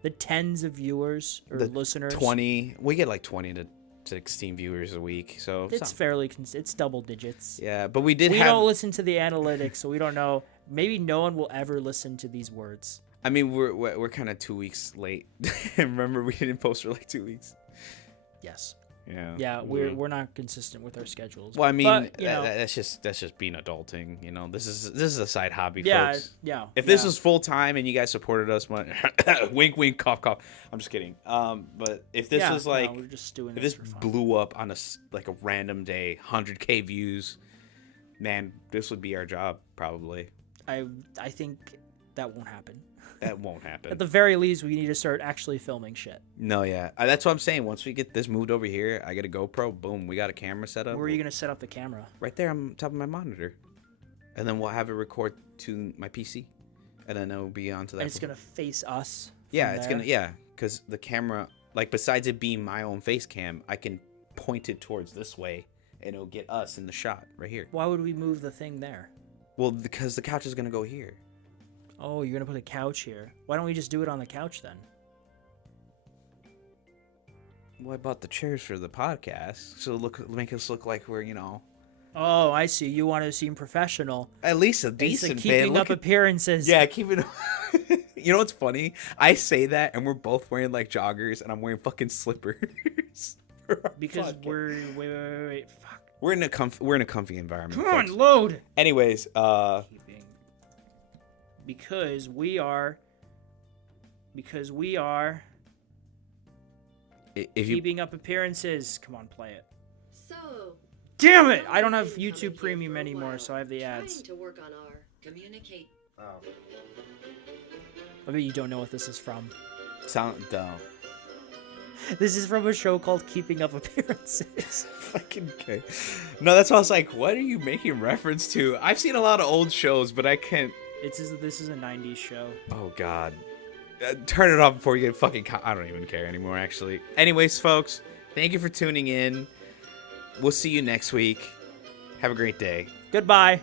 the tens of viewers or listeners. 20. We get like 20 to 16 viewers a week, so it's fairly. It's double digits. Yeah, but we don't listen to the analytics, so we don't know. Maybe no one will ever listen to these words. I mean, we're kind of 2 weeks late. Remember, we didn't post for like 2 weeks. Yes. Yeah, we're not consistent with our schedules. Well, I mean, but, that's just being adulting. You know, this is a side hobby, folks. Yeah. If this was full time and you guys supported us, wink, wink, cough, cough. I'm just kidding. But if this was like, we're just doing if this blew up on a random day, 100K views, man, this would be our job probably. I think that won't happen. That won't happen. At the very least, we need to start actually filming shit. No, yeah. That's what I'm saying. Once we get this moved over here, I get a GoPro. Boom, we got a camera set up. Where are you going to set up the camera? Right there on top of my monitor. And then we'll have it record to my PC. And then it'll be onto that. And it's going to face us. Yeah, it's going to, yeah. Because the camera, like besides it being my own face cam, I can point it towards this way. And it'll get us in the shot right here. Why would we move the thing there? Well, because the couch is gonna go here. Oh, you're gonna put a couch here. Why don't we just do it on the couch then? Well, I bought the chairs for the podcast, so make us look like we're, Oh, I see. You want to seem professional. At least a decent bit. Keeping up appearances. Yeah, keeping. You know what's funny? I say that, and we're both wearing like joggers, and I'm wearing fucking slippers. Because wait. Fuck. We're in a comfy environment. Come on, load. Anyways, because we are keeping up appearances. Come on, play it. So, damn it! I don't have YouTube Premium anymore, so I have the ads. To work on our communicate. Oh. I bet you don't know what this is from. Sound dumb. This is from a show called Keeping Up Appearances. Fucking okay. No, that's why I was like, what are you making reference to? I've seen a lot of old shows, but I can't. This is a 90s show. Oh, God. Turn it off before you get fucking... I don't even care anymore, actually. Anyways, folks, thank you for tuning in. We'll see you next week. Have a great day. Goodbye.